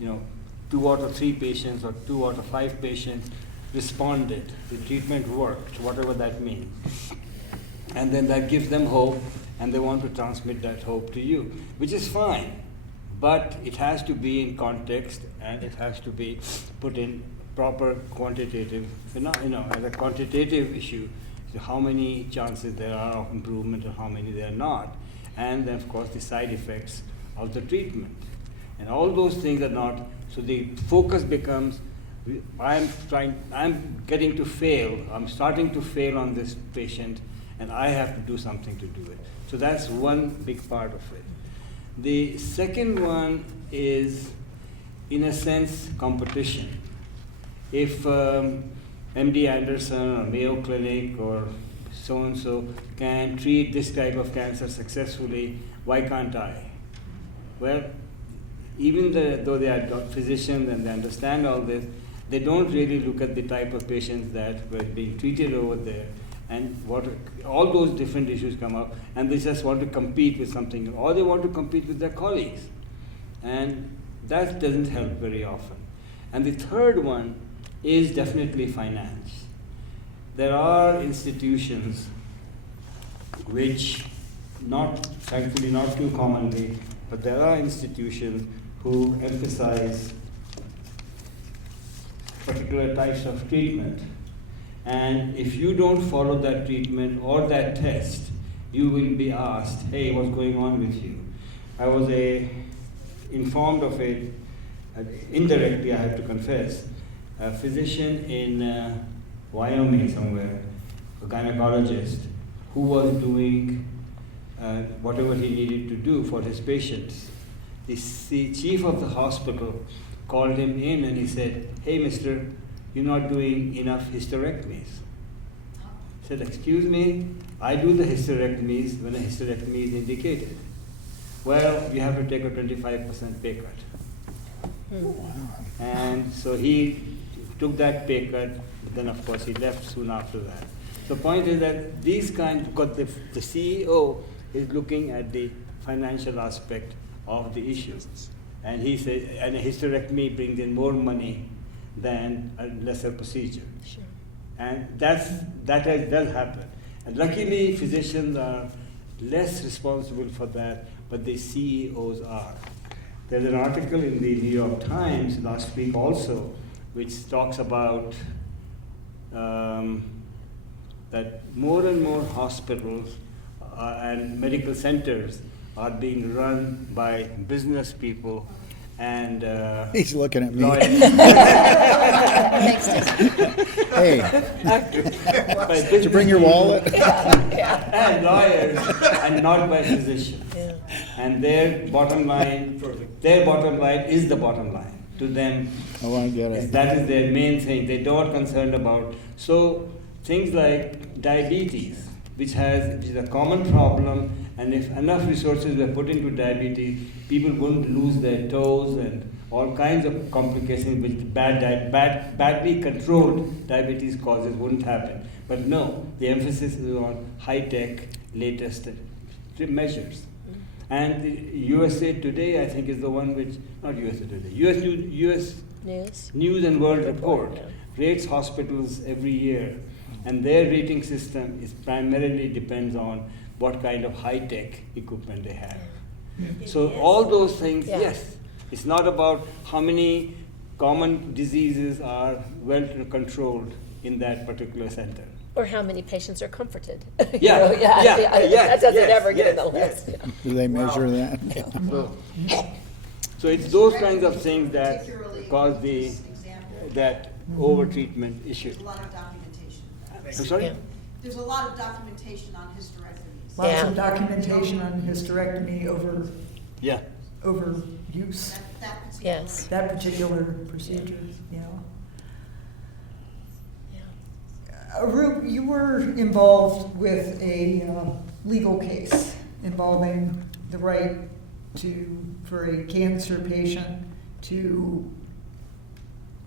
2 out of 3 patients or 2 out of 5 patients responded. The treatment worked, whatever that means. And then that gives them hope, and they want to transmit that hope to you, which is fine. But it has to be in context, and it has to be put in proper quantitative, as a quantitative issue, so how many chances there are of improvement and how many there are not. And then, of course, the side effects of the treatment. And all those things are not, so the focus becomes, I'm getting to fail, I'm starting to fail on this patient, and I have to do something to do it. So that's one big part of it. The second one is, in a sense, competition. If MD Anderson or Mayo Clinic or so-and-so can treat this type of cancer successfully, why can't I? Well, even though they are physicians and they understand all this, they don't really look at the type of patients that were being treated over there, and what all those different issues come up, and they just want to compete with something, or they want to compete with their colleagues, and that doesn't help very often. And the third one is definitely finance. There are institutions which, thankfully not too commonly, but there are institutions who emphasize particular types of treatment. And if you don't follow that treatment or that test, you will be asked, hey, what's going on with you? I was informed of it, indirectly I have to confess, a physician in Wyoming somewhere, a gynecologist, who was doing whatever he needed to do for his patients. The chief of the hospital called him in and he said, hey, mister, you're not doing enough hysterectomies. He said, excuse me, I do the hysterectomies when a hysterectomy is indicated. Well, you have to take a 25% pay cut. And so he took that pay cut, then of course he left soon after that. The point is that these kinds, because the CEO is looking at the financial aspect of the issue. And he says, and a hysterectomy brings in more money than a lesser procedure. Sure. And does happen. And luckily, physicians are less responsible for that, but the CEOs are. There's an article in the New York Times last week also, which talks about that more and more hospitals and medical centers are being run by business people and He's looking at me. lawyers. Hey, By did you bring your wallet? and lawyers, and not by physicians. Yeah. And their bottom line is the bottom line to them. I want to get it. That is their main thing. They're not concerned about. So things like diabetes, which is a common problem, and if enough resources were put into diabetes, people wouldn't lose their toes and all kinds of complications which badly controlled diabetes causes wouldn't happen. But no, the emphasis is on high-tech, latest measures. And the USA Today, I think, is the one which, not USA Today, US News and World Report rates hospitals every year. And their rating system is primarily depends on what kind of high-tech equipment they have. So all those things, yes. It's not about how many common diseases are well controlled in that particular center. Or how many patients are comforted. Yeah, That doesn't ever get in the list. Yeah. Do they measure that? So it's those kinds of things that Particularly cause this example, that over-treatment issue. there's a lot of documentation. I'm sorry? Yeah. There's a lot of documentation on hysterectomies. Lots Yeah. of documentation on hysterectomy Yeah. over use, That particular. Yes. that particular procedure, yeah. Aroop, you were involved with a legal case involving the right for a cancer patient to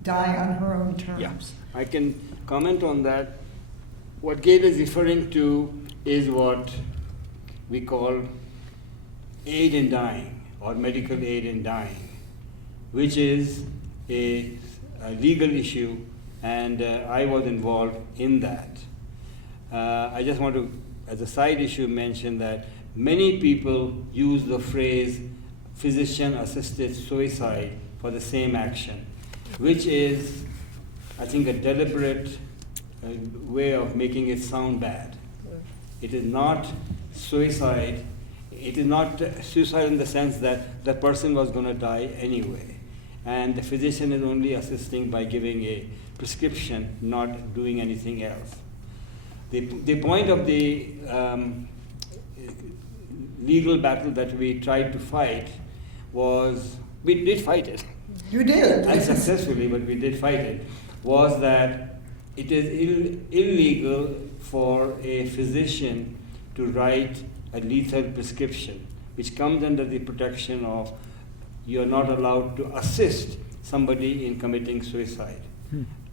die on her own terms. Yeah, I can comment on that. What Gail is referring to is what we call aid in dying or medical aid in dying, which is a legal issue, and I was involved in that. I just want to, as a side issue, mention that many people use the phrase physician-assisted suicide for the same action, which is, I think, a deliberate way of making it sound bad. It is not suicide. It is not suicide in the sense that the person was going to die anyway, and the physician is only assisting by giving a prescription, not doing anything else. The point of the legal battle that we tried to fight was, we did fight it. You did. Unsuccessfully, but we did fight it, was that it is illegal for a physician to write a lethal prescription, which comes under the protection of you're not allowed to assist somebody in committing suicide.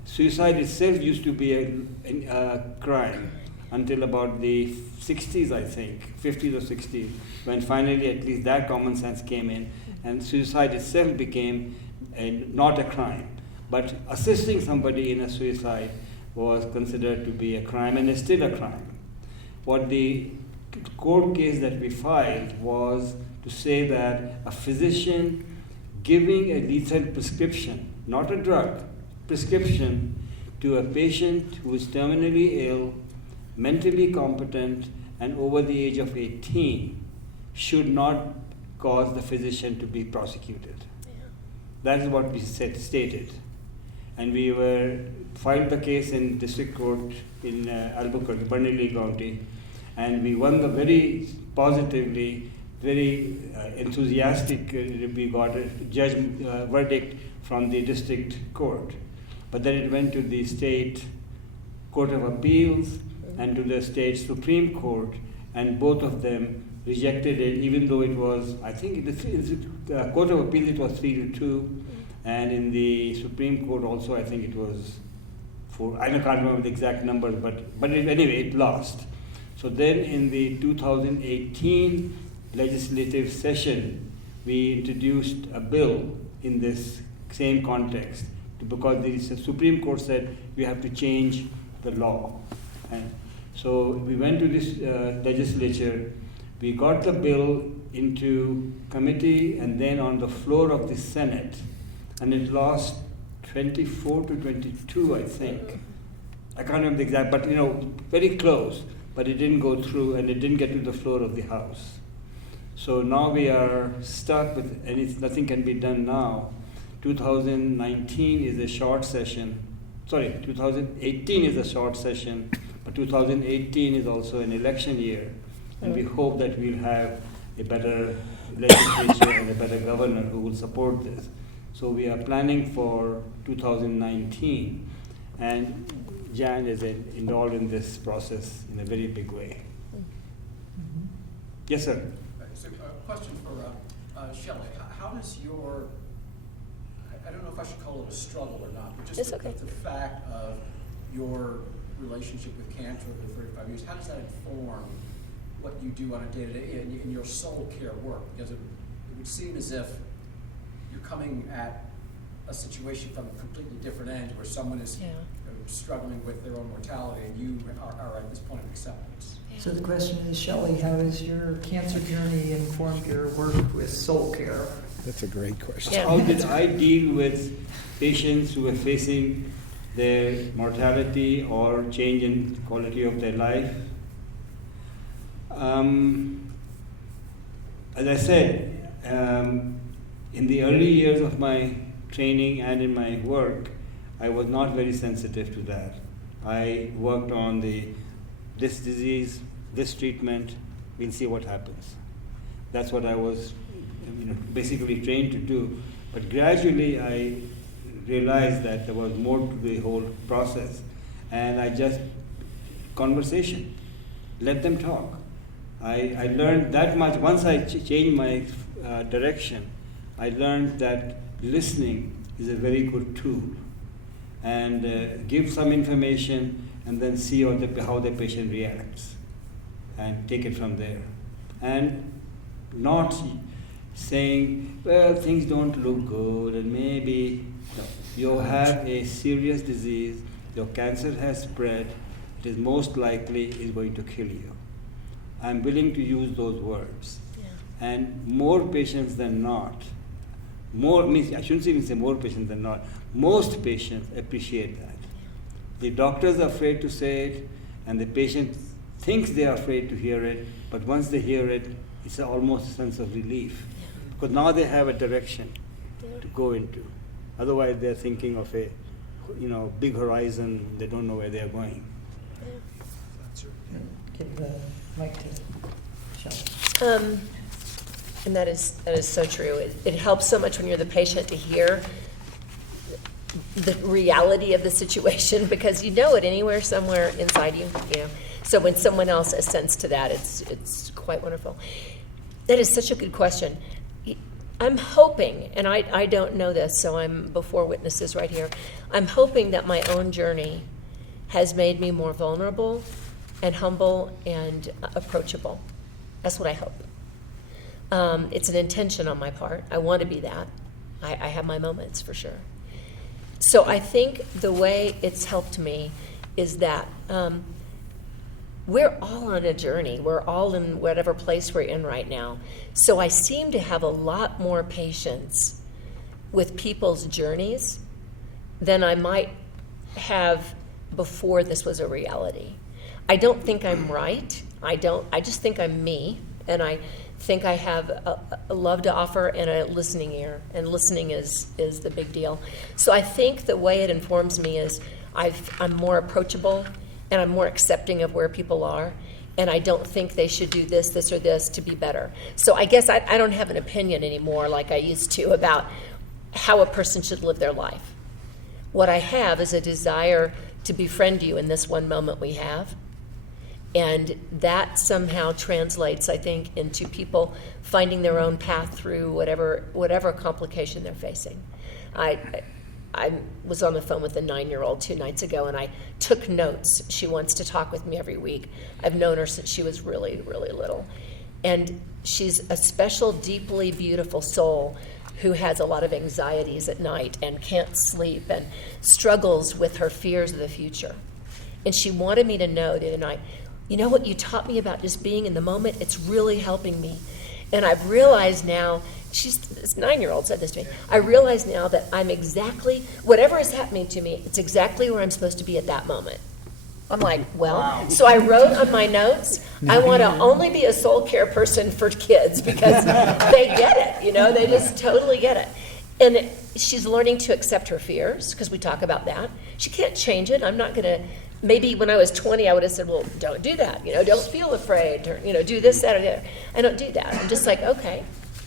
Suicide itself used to be a crime until about the 60s, I think, 50s or 60s, when finally at least that common sense came in, and suicide itself became not a crime. But assisting somebody in a suicide was considered to be a crime, and is still a crime. What the court case that we filed was to say that a physician giving a lethal prescription, not a drug, prescription to a patient who is terminally ill, mentally competent, and over the age of 18 should not cause the physician to be prosecuted. Yeah. That is what we stated. And we filed the case in district court in Albuquerque, Bernalillo County, and we won the very positively, very enthusiastic, we got a verdict from the district court. But then it went to the state court of appeals and to the state Supreme Court, and both of them rejected it, even though it was, I think in the court of appeals it was 3-2, and in the Supreme Court also I think it was 4. I can't remember the exact numbers, but anyway, it lost. So then in the 2018 legislative session, we introduced a bill in this same context, because the Supreme Court said you have to change the law. And so we went to this legislature, we got the bill into committee and then on the floor of the Senate, and it lost 24 to 22, I think. I can't remember the exact, but very close, but it didn't go through and it didn't get to the floor of the House. So now we are stuck with, and nothing can be done now. 2019 is a short session. 2018 is a short session, but 2018 is also an election year, and we hope that we'll have a better legislature and a better governor who will support this. So we are planning for 2019, and Jan is involved in this process in a very big way. Mm-hmm. Yes, sir. So a question for Shelley. How does your, I don't know if I should call it a struggle or not, but just the fact of your relationship with cancer over 35 years, how does that inform what you do on a day-to-day in your soul care work? Because it would seem as if you're coming at a situation from a completely different end, where someone is struggling with their own mortality, and you are at this point of acceptance. So the question is, Shelley, how has your cancer journey informed your work with soul care? That's a great question. How did I deal with patients who were facing their mortality or change in quality of their life? As I said, in the early years of my training and in my work, I was not very sensitive to that. I worked on this disease, this treatment, we'll see what happens. That's what I was basically trained to do. But gradually I realized that there was more to the whole process, and I just, conversation, let them talk. I learned that much. Once I changed my direction, I learned that listening is a very good tool, and give some information and then see how the patient reacts and take it from there. And not saying, well, things don't look good and maybe, no. You have a serious disease, your cancer has spread, it is most likely is going to kill you. I'm willing to use those words. Yeah. And more patients than not, I shouldn't even say more patients than not, most patients appreciate that. The doctors are afraid to say it, and the patient thinks they are afraid to hear it, but once they hear it, it's almost a sense of relief. Because now they have a direction to go into. Otherwise, they're thinking of a big horizon, they don't know where they're going. Give the mic to Shelley. And that is so true. It helps so much when you're the patient to hear the reality of the situation, because you know it anywhere, somewhere inside you. So when someone else assents to that, it's quite wonderful. That is such a good question. I'm hoping, and I don't know this, so I'm before witnesses right here, I'm hoping that my own journey has made me more vulnerable and humble and approachable. That's what I hope. It's an intention on my part. I want to be that. I have my moments for sure. So I think the way it's helped me is that we're all on a journey. We're all in whatever place we're in right now. So I seem to have a lot more patience with people's journeys than I might have before this was a reality. I don't think I'm right. I just think I'm me, and I think I have a love to offer and a listening ear, and listening is the big deal. So I think the way it informs me is I'm more approachable, and I'm more accepting of where people are, and I don't think they should do this, or this to be better. So I guess I don't have an opinion anymore like I used to about how a person should live their life. What I have is a desire to befriend you in this one moment we have, and that somehow translates, I think, into people finding their own path through whatever complication they're facing. I was on the phone with a 9-year-old 2 nights ago, and I took notes. She wants to talk with me every week. I've known her since she was really, really little. And she's a special, deeply beautiful soul who has a lot of anxieties at night and can't sleep and struggles with her fears of the future. And she wanted me to know the other night, you know what you taught me about just being in the moment? It's really helping me. And I've realized now, this 9-year-old said this to me, I realize now that I'm exactly, whatever is happening to me, it's exactly where I'm supposed to be at that moment. I'm like, well, wow. So I wrote on my notes, I want to only be a soul care person for kids because they get it, they just totally get it. And she's learning to accept her fears, because we talk about that. She can't change it. I'm not going to, maybe when I was 20, I would have said, well, don't do that, don't feel afraid, or, do this, that, or the other. I don't do that. I'm just like, okay.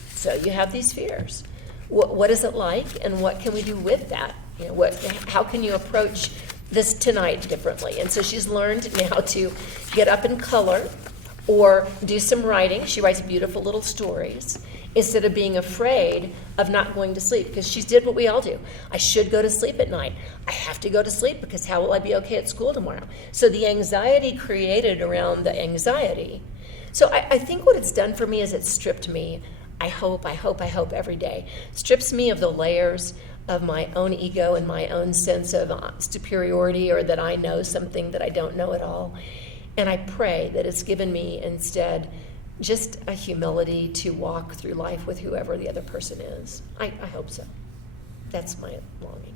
So you have these fears. What is it like, and what can we do with that? How can you approach this tonight differently? And so she's learned now to get up and color or do some writing. She writes beautiful little stories instead of being afraid of not going to sleep, because she did what we all do. I should go to sleep at night. I have to go to sleep because how will I be okay at school tomorrow? So the anxiety created around the anxiety. So I think what it's done for me is it's stripped me. I hope every day. Strips me of the layers of my own ego and my own sense of superiority, or that I know something that I don't know at all. And I pray that it's given me instead just a humility to walk through life with whoever the other person is. I hope so. That's my longing.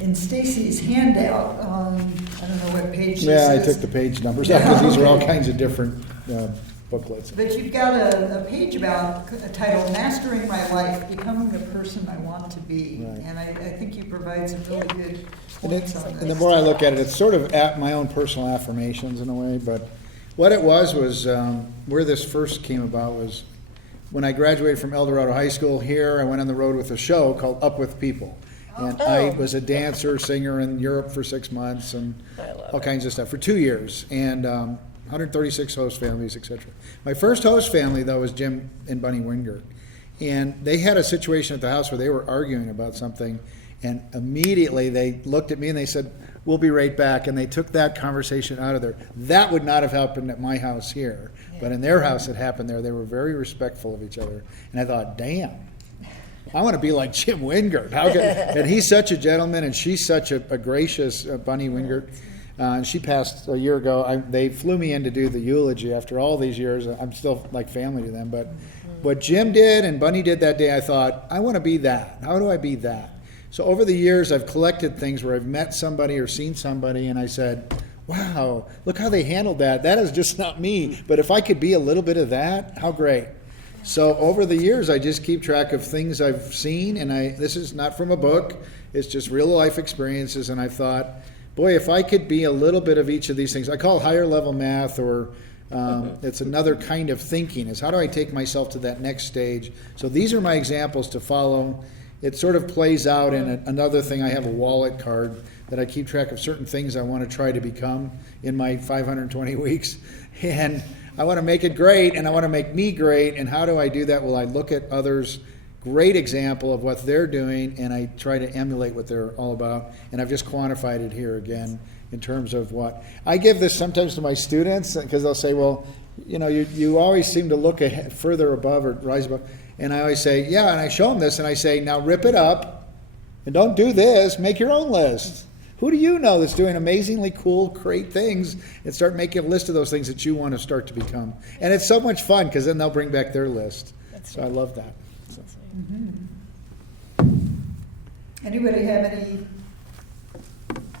In Stacy's handout, I don't know what page this is. Yeah, I took the page numbers out because these are all kinds of different booklets. But you've got a page about titled Mastering My Life, Becoming the Person I Want to Be. Right. And I think you provide some really good points on this. And the more I look at it, it's sort of at my own personal affirmations in a way. But what it was where this first came about was when I graduated from El Dorado High School here, I went on the road with a show called Up With People. And I was a dancer, singer in Europe for 6 months and all kinds of stuff for 2 years. And 136 host families, etc. My first host family, though, was Jim and Bunny Wingert. And they had a situation at the house where they were arguing about something, and immediately they looked at me and they said, we'll be right back, and they took that conversation out of there. That would not have happened at my house here, but in their house it happened there. They were very respectful of each other, and I thought, damn, I want to be like Jim Wingert. And he's such a gentleman, and she's such a gracious Bunny Wingert. She passed a year ago. They flew me in to do the eulogy after all these years. I'm still like family to them. But what Jim did and Bunny did that day, I thought, I want to be that. How do I be that? So over the years, I've collected things where I've met somebody or seen somebody, and I said, wow, look how they handled that. That is just not me. But if I could be a little bit of that, how great. So over the years, I just keep track of things I've seen, and this is not from a book. It's just real life experiences, and I thought, boy, if I could be a little bit of each of these things, I call higher level math, or it's another kind of thinking, is how do I take myself to that next stage? So these are my examples to follow. It sort of plays out in another thing. I have a wallet card that I keep track of certain things I want to try to become in my 520 weeks. And I want to make it great, and I want to make me great. And how do I do that? Well, I look at others' great example of what they're doing, and I try to emulate what they're all about. And I've just quantified it here again in terms of what I give this sometimes to my students, because they'll say, well, you know, you always seem to look ahead, further above or rise above. And I always say, yeah, and I show them this, and I say, now rip it up, and don't do this, make your own list. Who do you know that's doing amazingly cool, great things, and start making a list of those things that you want to start to become. And it's so much fun, because then they'll bring back their list. So I love that. So. Anybody have any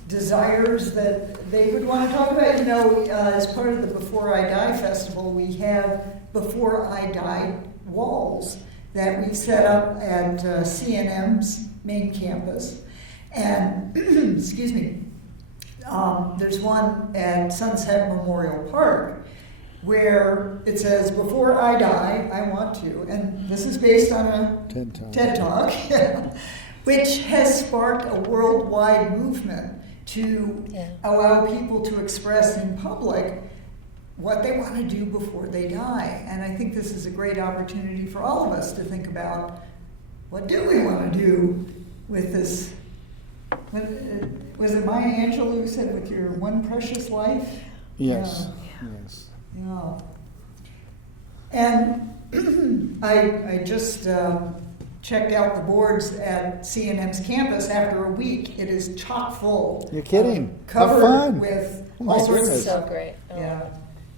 desires that they would want to talk about? You know, as part of the Before I Die Festival, we have Before I Die walls that we set up at CNM's main campus. And, excuse me, there's one at Sunset Memorial Park where it says, before I die, I want to. And this is based on a TED Talk, which has sparked a worldwide movement to allow people to express in public what they want to do before they die. And I think this is a great opportunity for all of us to think about, what do we want to do with this? Was it Maya Angelou who said, with your one precious life? Yes. Yes. Yeah. And I just checked out the boards at CNM's campus. After a week, it is chock full. You're kidding? Covered How fun. with Oh my all sorts of goodness. stuff. So great. Oh. Yeah.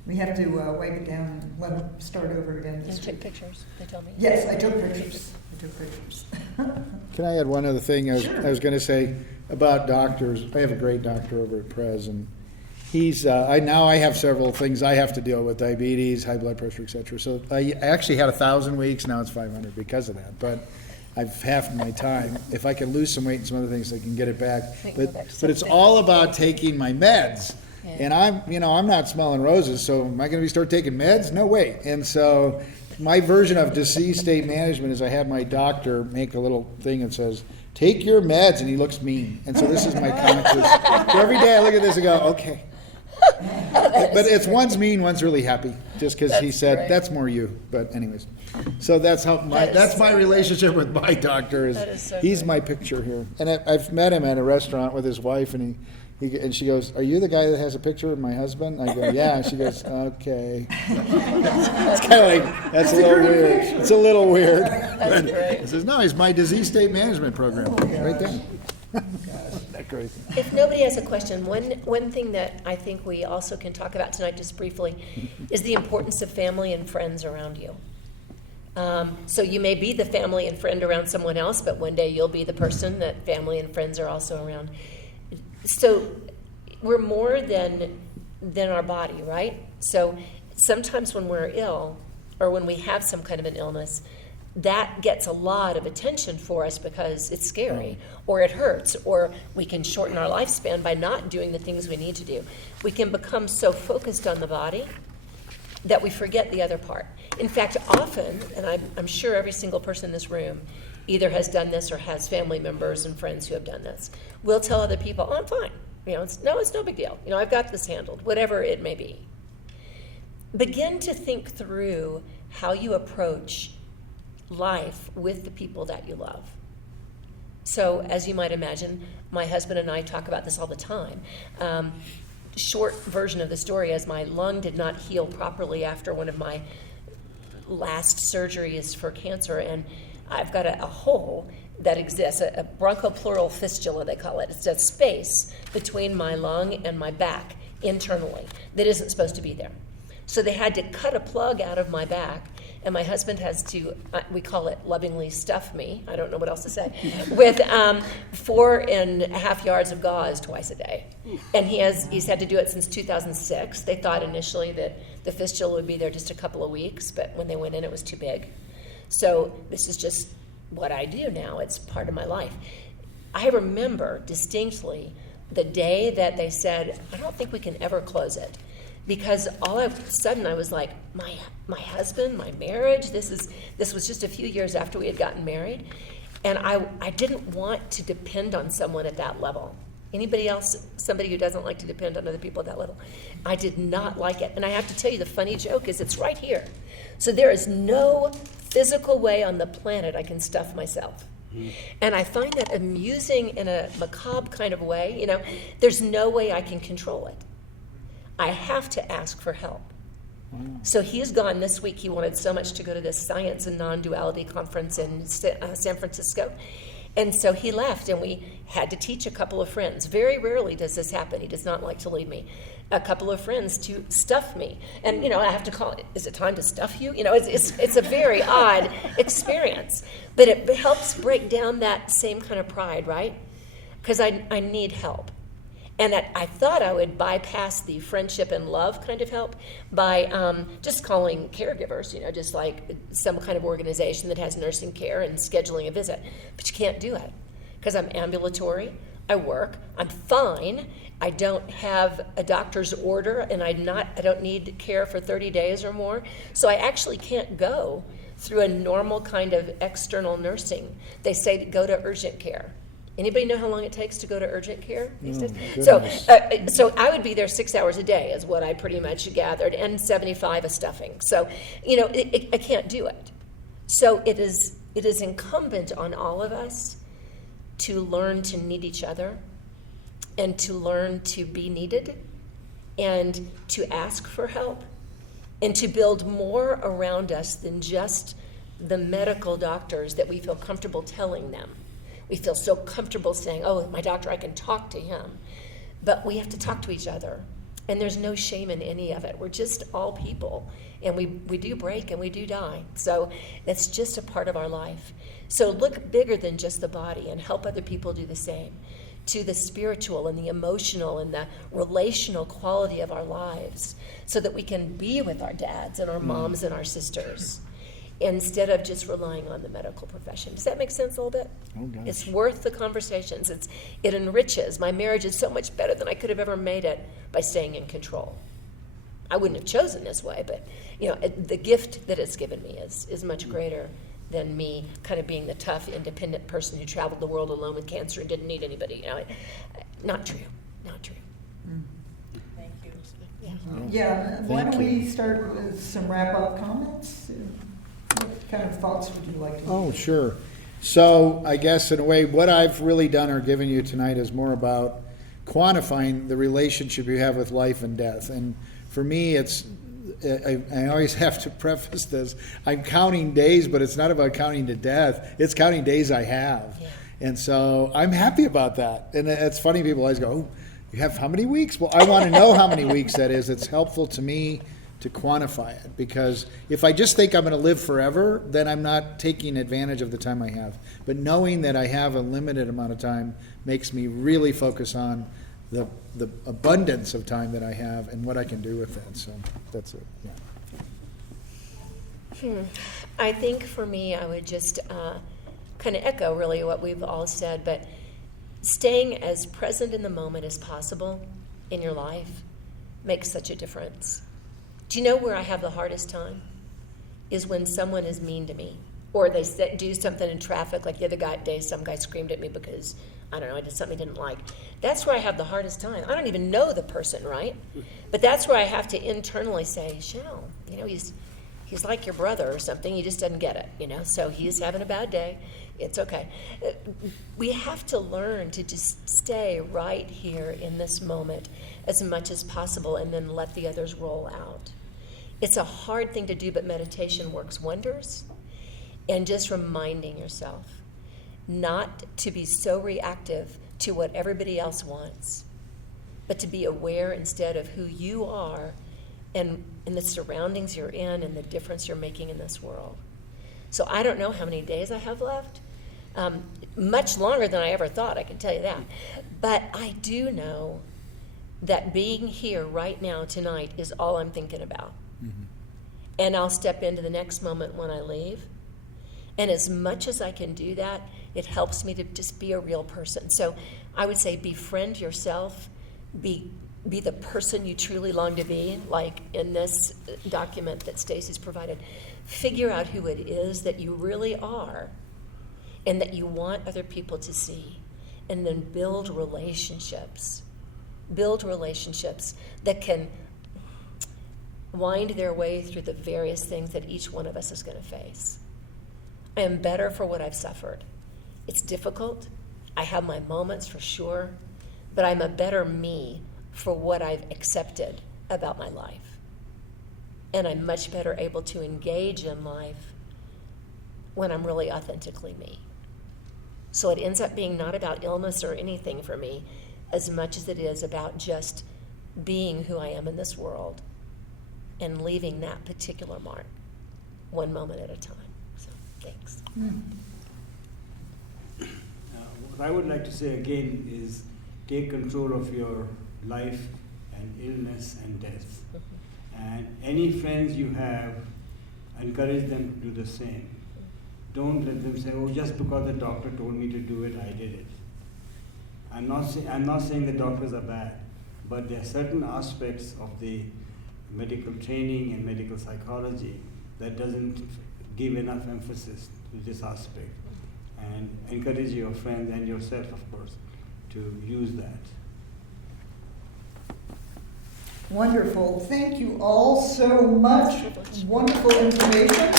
We have to wipe it down and let them start over again You this took week. pictures, they told me. Yes, I took pictures. Can I add one other thing? I was going to say about doctors. I have a great doctor over at Prez, and he's I have several things I have to deal with: diabetes, high blood pressure, etc. So I actually had 1,000 weeks. Now it's 500 because of that. But I've halved my time. If I can lose some weight and some other things, I can get it back. But it's all about taking my meds. And I'm not smelling roses. So am I going to start taking meds? No way. And so my version of disease state management is I had my doctor make a little thing that says, take your meds, and he looks mean. And so this is my conscious. So every day I look at this and go, okay. But it's one's mean, one's really happy, just because he said, great. That's more you. But anyways, so that's how my relationship with my doctor is. So he's great. my picture here. And I've met him at a restaurant with his wife, and and she goes, are you the guy that has a picture of my husband? I go, yeah. And she goes, okay. It's kind of like, that's a little weird. It's a little weird. That's great. He says, no, he's my disease state management program. Right there. That crazy. If nobody has a question, one thing that I think we also can talk about tonight, just briefly, is the importance of family and friends around you. So you may be the family and friend around someone else, but one day you'll be the person that family and friends are also around. So we're more than our body, right? So sometimes when we're ill, or when we have some kind of an illness, that gets a lot of attention for us because it's scary, or it hurts, or we can shorten our lifespan by not doing the things we need to do. We can become so focused on the body that we forget the other part. In fact, often, and I'm sure every single person in this room either has done this or has family members and friends who have done this, we'll tell other people, oh, I'm fine. It's no big deal. I've got this handled, whatever it may be. Begin to think through how you approach life with the people that you love. So, as you might imagine, my husband and I talk about this all the time. Short version of the story is my lung did not heal properly after one of my last surgeries for cancer, and I've got a hole that exists, a bronchopleural fistula, they call it. It's a space between my lung and my back internally that isn't supposed to be there. So they had to cut a plug out of my back, and my husband has to, we call it lovingly stuff me, I don't know what else to say, with 4.5 yards of gauze twice a day. And he's had to do it since 2006. They thought initially that the fistula would be there just a couple of weeks, but when they went in, it was too big. So this is just what I do now. It's part of my life. I remember distinctly the day that they said, I don't think we can ever close it. Because all of a sudden I was like, my husband, my marriage, this was just a few years after we had gotten married. And I didn't want to depend on someone at that level. Anybody else, somebody who doesn't like to depend on other people at that level? I did not like it. And I have to tell you, the funny joke is it's right here. So there is no physical way on the planet I can stuff myself. And I find that amusing in a macabre kind of way. There's no way I can control it. I have to ask for help. So he's gone this week. He wanted so much to go to this science and non-duality conference in San Francisco. And so he left, and we had to teach a couple of friends. Very rarely does this happen. He does not like to leave me. A couple of friends to stuff me. And, I have to call it, is it time to stuff you? It's a very odd experience. But it helps break down that same kind of pride, right? Because I need help. And that I thought I would bypass the friendship and love kind of help by just calling caregivers, just like some kind of organization that has nursing care and scheduling a visit. But you can't do it because I'm ambulatory, I work, I'm fine, I don't have a doctor's order, and I don't need care for 30 days or more. So I actually can't go through a normal kind of external nursing. They say to go to urgent care. Anybody know how long it takes to go to urgent care these days? So I would be there 6 hours a day is what I pretty much gathered, and 75 a stuffing. So, I can't do it. So it is incumbent on all of us to learn to need each other and to learn to be needed and to ask for help and to build more around us than just the medical doctors that we feel comfortable telling them. We feel so comfortable saying, oh, my doctor, I can talk to him. But we have to talk to each other. And there's no shame in any of it. We're just all people. And we do break and we do die. So that's just a part of our life. So look bigger than just the body and help other people do the same. To the spiritual and the emotional and the relational quality of our lives so that we can be with our dads and our moms and our sisters, instead of just relying on the medical profession. Does that make sense a little bit? Oh, gosh. It's worth the conversations. It enriches. My marriage is so much better than I could have ever made it by staying in control. I wouldn't have chosen this way, but the gift that it's given me is much greater than me kind of being the tough, independent person who traveled the world alone with cancer and didn't need anybody. Not true. Not true. Thank you. Yeah, why Thank don't you. we start with some wrap-up comments? What kind of thoughts would you like to Oh, sure. So I guess in a way, what I've really done or given you tonight is more about quantifying the relationship you have with life and death. And for me, I always have to preface this. I'm counting days, but it's not about counting to death. It's counting days I have. Yeah. And so I'm happy about that. And it's funny, people always go, oh, you have how many weeks? Well, I want to know how many weeks that is. It's helpful to me to quantify it, because if I just think I'm going to live forever, then I'm not taking advantage of the time I have. But knowing that I have a limited amount of time makes me really focus on the abundance of time that I have and what I can do with it. So that's it. Yeah. I think for me, I would just kind of echo really what we've all said, but staying as present in the moment as possible in your life makes such a difference. Do you know where I have the hardest time? Is when someone is mean to me, or they do something in traffic, like the other day, some guy screamed at me because, I don't know, I did something I didn't like. That's where I have the hardest time. I don't even know the person, right? But that's where I have to internally say, Shell, he's like your brother or something. He just doesn't get it, So he's having a bad day. It's okay. We have to learn to just stay right here in this moment as much as possible and then let the others roll out. It's a hard thing to do, but meditation works wonders. And just reminding yourself not to be so reactive to what everybody else wants, but to be aware instead of who you are and the surroundings you're in and the difference you're making in this world. So I don't know how many days I have left. Much longer than I ever thought, I can tell you that. But I do know that being here right now tonight is all I'm thinking about. Mm-hmm. And I'll step into the next moment when I leave. And as much as I can do that, it helps me to just be a real person. So I would say befriend yourself, be the person you truly long to be, like in this document that Stacy's provided. Figure out who it is that you really are and that you want other people to see. and then build relationships that can wind their way through the various things that each one of us is going to face. I am better for what I've suffered. It's difficult. I have my moments for sure, but I'm a better me for what I've accepted about my life. And I'm much better able to engage in life when I'm really authentically me. So it ends up being not about illness or anything for me as much as it is about just being who I am in this world and leaving that particular mark one moment at a time. So thanks. What I would like to say again is take control of your life and illness and death. And any friends you have, encourage them to do the same. Don't let them say, oh, just because the doctor told me to do it, I did it. I'm not saying the doctors are bad, but there are certain aspects of the medical training and medical psychology that doesn't give enough emphasis to this aspect. And encourage your friends and yourself, of course, to use that. Wonderful. Thank you all so much. Wonderful information.